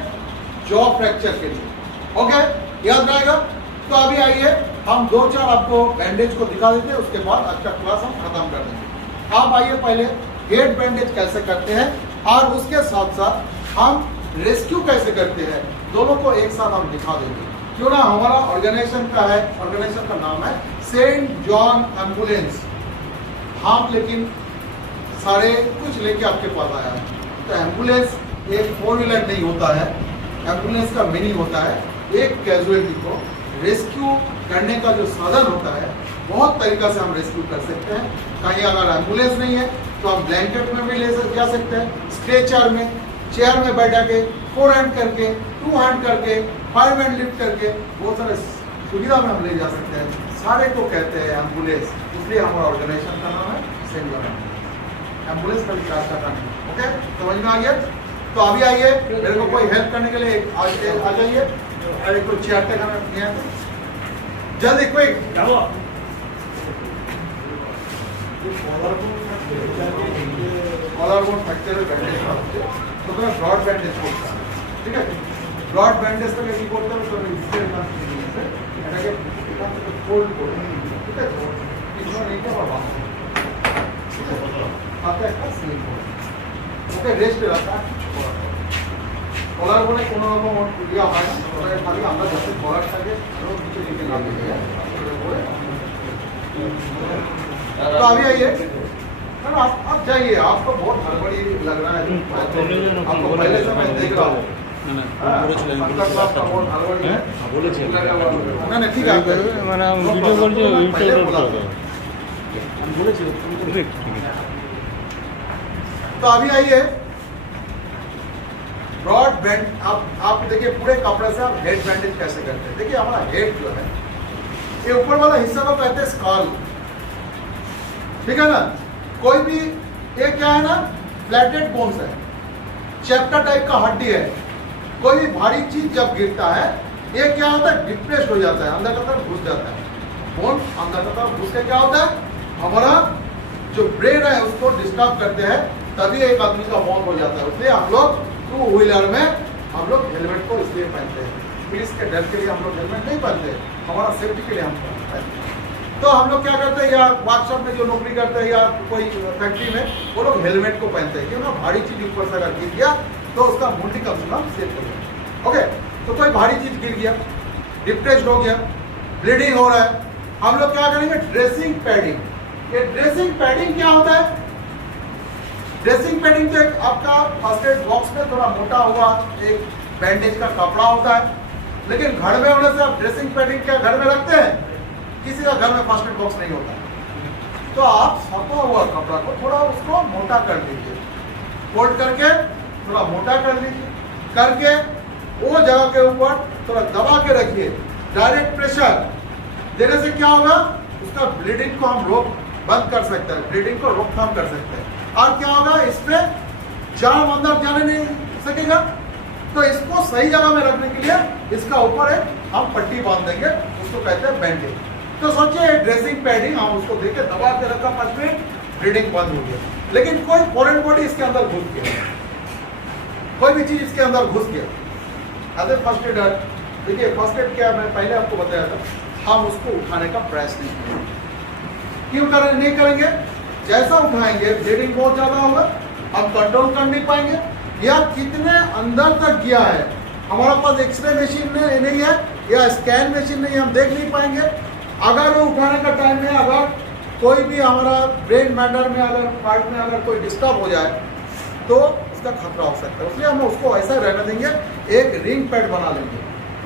जॉ फ्रैक्चर के लिए। ओके, याद रहेगा। तो अभी आइए हम 2-4 आपको बैंडेज को दिखा देते हैं, उसके बाद आज का क्लास हम खत्म कर देंगे। आप आइए पहले हेड बैंडेज कैसे करते हैं और उसके साथ साथ हम रेस्क्यू कैसे करते हैं, दोनों को एक साथ हम दिखा देंगे। क्यों ना, हमारा ऑर्गेनाइजेशन का है, ऑर्गेनाइजेशन का नाम है सेंट जॉन एम्बुलेंस। हम लेकिन सारे कुछ लेके आपके पास आया है। तो एम्बुलेंस एक 4 व्हीलर नहीं होता है, एम्बुलेंस का मीनिंग होता है एक कैजुअलिटी को रेस्क्यू करने का जो साधन होता है। बहुत तरीका से हम रेस्क्यू कर सकते हैं। कहीं अगर एम्बुलेंस नहीं है तो हम ब्लैंकेट में भी ले जा सकते हैं, स्ट्रेचर में, चेयर में बैठा के 4 हैंड करके 2 हैंड करके 5 हैंड लिफ्ट करके बहुत सारे सुविधा में हम ले जा सकते हैं। सारे को कहते हैं एम्बुलेंस, इसलिए हमारा ऑर्गेनाइजेशन का नाम है सेंगुलर एम्बुलेंस का विकास का काम। ओके, समझ में आ गया? तो अभी आइए, मेरे को कोई हेल्प करने के लिए आ जाइए। अरे कोई चेयर टेक हमें जल्दी क्विक। जाओ কলার বোন ফ্র্যাকচারের ব্যান্ডেজ হচ্ছে, প্রথমে ব্রড ব্যান্ডেজ করতে হবে, ঠিক আছে? ব্রড ব্যান্ডেজটাকে কি করতে হবে? তোর স্কেল মাছ নিয়ে এটাকে এখান থেকে ফোল্ড করে, ঠিক আছে? পিছনে এইটা আবার বাঁধা, ঠিক আছে? হাতে একটা স্লিপ করে ওকে রেস্টে রাখা। কলার বোনে কোনো রকম ইয়া হয় না, ওটাকে খালি আমরা যাতে কলার থাকে আরও কিছু দিকে না দিকে तो अभी आइए। आप जाइए, आपको बहुत हड़बड़ी लग रहा है, आपको पहले से मैं देख रहा हूँ। नहीं ठीक है, तो अभी आइए ब्रॉड बैंड। आप देखिए पूरे कपड़े से आप हेड बैंडेज कैसे करते हैं। देखिए हमारा हेड जो है ये ऊपर वाला हिस्सा को कहते हैं स्कल, ठीक है ना? कोई भी ये क्या है ना, फ्लैटेड बोन्स है, चैप्टर टाइप का हड्डी है। कोई भी भारी चीज जब गिरता है ये क्या होता है, डिप्रेस हो जाता है, अंदर की तरफ घुस जाता है। बोन अंदर की तरफ घुस के क्या होता है, हमारा जो ब्रेन है उसको डिस्टर्ब करते हैं, तभी एक आदमी का मौत हो जाता है। इसलिए हम लोग 2 व्हीलर में हम लोग हेलमेट को इसलिए पहनते हैं, पुलिस के डर के लिए हम लोग हेलमेट नहीं पहनते, हमारा सेफ्टी के लिए हम पहनते हैं। तो हम लोग क्या करते हैं, या वर्कशॉप में जो नौकरी करते हैं या कोई फैक्ट्री में, वो लोग हेलमेट को पहनते हैं, क्योंकि भारी चीज ऊपर से अगर गिर गया तो उसका मुंडी कम से कम सेफ हो जाए। ओके, तो कोई भारी चीज गिर गया, डिप्रेस्ड हो गया, ब्लीडिंग हो रहा है, हम लोग क्या करेंगे, ड्रेसिंग पैडिंग। ये ड्रेसिंग पैडिंग क्या होता है? ड्रेसिंग पैडिंग तो एक आपका फर्स्ट एड बॉक्स में थोड़ा मोटा हुआ एक बैंडेज का कपड़ा होता है, लेकिन घर में होने से आप ड्रेसिंग पैडिंग क्या घर में रखते हैं? किसी का घर में फर्स्ट एड बॉक्स नहीं होता, तो आप छपा हुआ कपड़ा को थोड़ा उसको मोटा कर लीजिए, फोल्ड करके थोड़ा मोटा कर लीजिए, करके वो जगह के ऊपर थोड़ा दबा के रखिए। डायरेक्ट प्रेशर देने से क्या होगा, उसका ब्लीडिंग को हम बंद कर सकते हैं, ब्लीडिंग को रोकथाम कर सकते हैं। और क्या होगा, इसमें जाम अंदर जाने नहीं सकेगा। तो इसको सही जगह में रखने के लिए इसका ऊपर एक हम पट्टी बांध देंगे, उसको कहते हैं बैंडेज। तो सोचिए ड्रेसिंग पैडिंग हम उसको देके दबा के रखा, 5 मिनट, ब्लीडिंग बंद हो गया। लेकिन कोई फॉरेन बॉडी इसके अंदर घुस गया, कोई भी चीज इसके अंदर घुस गया, अरे फर्स्ट एड। देखिए फर्स्ट एड क्या, मैं पहले आपको बताया था, हम उसको उठाने का प्रयास नहीं करेंगे। क्यों नहीं करेंगे? जैसा उठाएंगे ब्लीडिंग बहुत ज्यादा होगा, हम कंट्रोल कर नहीं पाएंगे, या कितने अंदर तक गया है, हमारे पास एक्सरे मशीन नहीं है या स्कैन मशीन नहीं, हम देख नहीं पाएंगे। अगर वो उठाने का टाइम में अगर कोई भी हमारा ब्रेन मैटर में अगर पार्ट में अगर कोई डिस्टर्ब हो जाए तो उसका खतरा हो सकता है। इसलिए हम उसको ऐसा रहने देंगे, एक रिंग पैड बना लेंगे।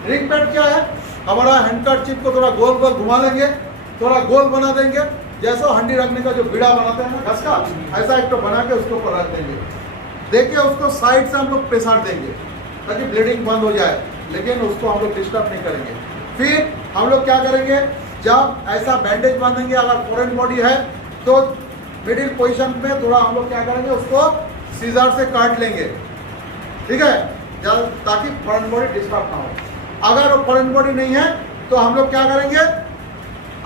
रिंग पैड क्या है, हमारा हैंडकरचीफ को थोड़ा गोल गोल घुमा लेंगे, थोड़ा गोल बना देंगे, जैसा हंडी रखने का जो बीड़ा बनाते हैं ना घस का, ऐसा एक तो बना के उसके ऊपर रख देंगे। देखिए उसको साइड से हम लोग प्रेशर देंगे ताकि ब्लीडिंग बंद हो जाए, लेकिन उसको हम लोग डिस्टर्ब नहीं करेंगे। फिर हम लोग क्या करेंगे, जब ऐसा बैंडेज बांधेंगे, अगर फॉरेन बॉडी है तो मिडिल पोजीशन में थोड़ा हम लोग क्या करेंगे, उसको सीजर से काट लेंगे, ठीक है, ताकि फॉरेन बॉडी डिस्टर्ब ना हो। अगर वो फॉरेन बॉडी नहीं है तो हम लोग क्या करेंगे,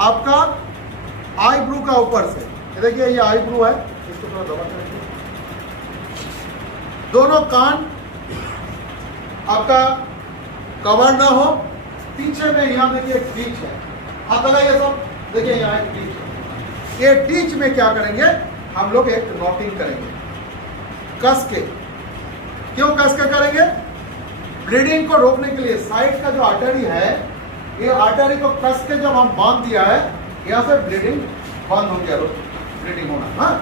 आपका आईब्रू का ऊपर से, देखिए ये आईब्रू है, इसको थोड़ा दबा कर रखिए, दोनों कान आपका कवर ना हो, पीछे में यहाँ देखिए एक बीच है, हाथ लगाइए सब, देखिए यहाँ एक बीच है। ये बीच में क्या करेंगे, हम लोग एक नॉटिंग करेंगे कस के। क्यों कस के करेंगे, ब्लीडिंग को रोकने के लिए। साइड का जो आर्टरी है, ये आर्टरी को कस के जब हम बांध दिया है, यहाँ से ब्लीडिंग बंद हो गया, ब्लीडिंग होना। हाँ,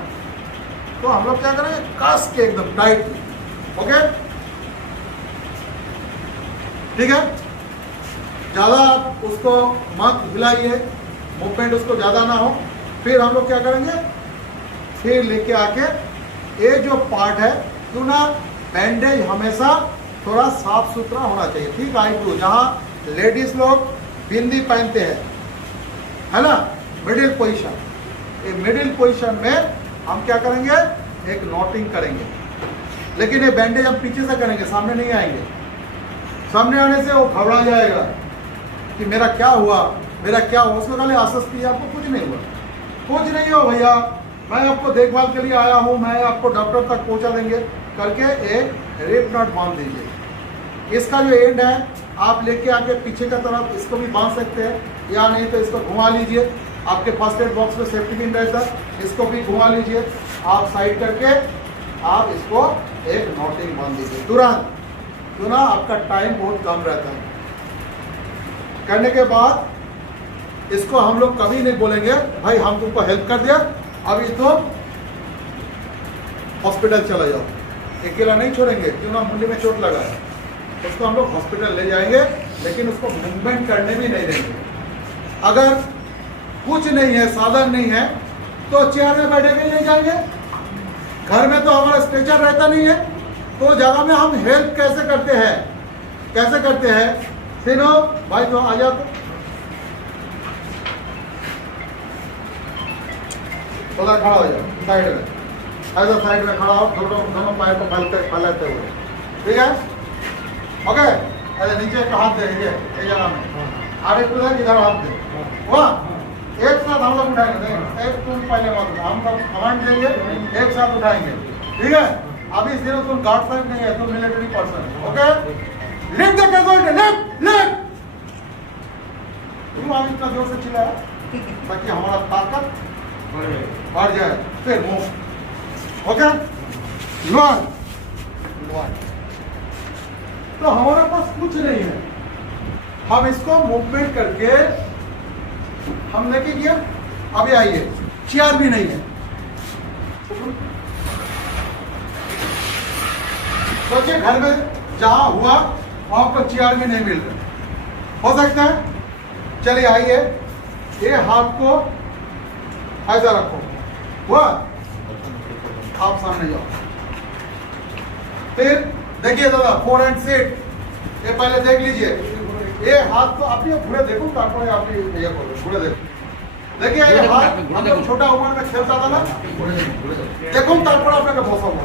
तो हम लोग क्या करेंगे, कस के एकदम टाइट। ओके, ठीक है, ज्यादा आप उसको मत हिलाइए, मूवमेंट उसको ज्यादा ना हो। फिर हम लोग क्या करेंगे, फिर लेके आके ये जो पार्ट है, क्यों ना बैंडेज हमेशा थोड़ा साफ सुथरा होना चाहिए, ठीक। आईब्रो जहाँ लेडीज लोग बिंदी पहनते हैं, है ना, मिडिल पोजीशन, ये मिडिल पोजीशन में हम क्या करेंगे, एक नॉटिंग करेंगे। लेकिन ये बैंडेज हम पीछे से करेंगे, सामने नहीं आएंगे। सामने आने से वो घबरा जाएगा कि मेरा क्या हुआ, मेरा क्या हुआ। उसको खाली आश्वस्त किया, आपको कुछ नहीं हुआ, कुछ नहीं हो भैया, मैं आपको देखभाल के लिए आया हूँ, मैं आपको डॉक्टर तक पहुँचा देंगे करके एक रेप नॉट बांध दीजिए। इसका जो एंड है आप लेके आके पीछे का तरफ इसको भी बांध सकते हैं, या नहीं तो इसको घुमा लीजिए। आपके फर्स्ट एड बॉक्स में सेफ्टी पिन रहता है, इसको भी घुमा लीजिए। आप साइड करके आप इसको एक नॉटिंग बांध दीजिए तुरंत। तो ना आपका टाइम बहुत कम रहता है। करने के बाद इसको हम लोग कभी नहीं बोलेंगे भाई हम तुमको हेल्प कर दिया, अभी तो हॉस्पिटल चला जाओ। अकेला नहीं छोड़ेंगे, क्यों ना मुंडी में चोट लगा है, उसको हम लोग हॉस्पिटल ले जाएंगे, लेकिन उसको मूवमेंट करने भी नहीं देंगे। अगर कुछ नहीं है, साधन नहीं है, तो चेयर में बैठे के ले जाएंगे। घर में तो हमारा स्ट्रेचर रहता नहीं है, तो जगह में हम हेल्प कैसे करते हैं, कैसे करते हैं। सिनो भाई तो आ जाओ, थोड़ा खड़ा हो जाओ साइड में, ऐसा साइड में खड़ा हो, दोनों पैर को फैलाते हुए, ठीक है। ओके, ऐसे नीचे का हाथ दे, ये जगह में, आगे खुदा किधर हाथ दे, वाह। एक साथ हम लोग उठाएंगे, एक तुम पहले मत, हम लोग कमांड देंगे, एक साथ उठाएंगे, ठीक है। अभी सिर्फ तुम गार्ड साहब नहीं है, तुम मिलिट्री पर्सन है, okay. Lift the casualty, lift lift. क्यों आप इतना जोर से चिल्लाया, ताकि हमारा ताकत बढ़ जाए। फिर मूव, ओके, लॉन। तो हमारे पास कुछ नहीं है, हम इसको मूवमेंट करके हम लेके गया। अभी आइए, चेयर भी नहीं है, सोचिए घर में जहां हुआ वहां पर चेयर भी नहीं मिल रहा, हो सकता है। चलिए आइए, ये हाथ को ऐसा रखो, हुआ, आप सामने जाओ। फिर देखिए दादा, 4 एंड सीट, ये पहले देख लीजिए। ये हाथ को आप घुरे देखो, तारपरे आप ये घुरे देखो। देखिए ये हाथ हम लोग छोटा उम्र में खेलता था ना, देखो तारपरा आपने बहुत हुआ।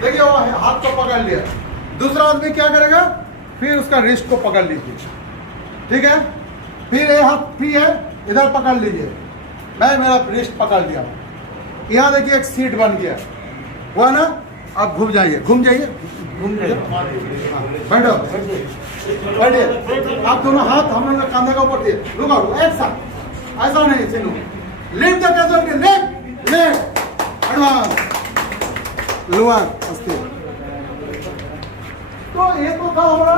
देखिए वो हाथ को पकड़ लिया, दूसरा आदमी क्या करेगा, फिर उसका रिस्ट को पकड़ लीजिए, ठीक है। फिर ये हाथ फ्री है, इधर पकड़ लीजिए, मैं मेरा रिस्ट पकड़ लिया। यहाँ देखिए एक सीट बन गया, हुआ ना। आप घूम जाइए, घूम जाइए, घूम जाइए, बैठो, बैठिए। आप दोनों हाथ हम लोग कंधे के ऊपर दिए, रुको एक साथ, ऐसा नहीं सिनो। Lift the casualty, left left, advance, lower, अस्थिर। तो ये तो था हमारा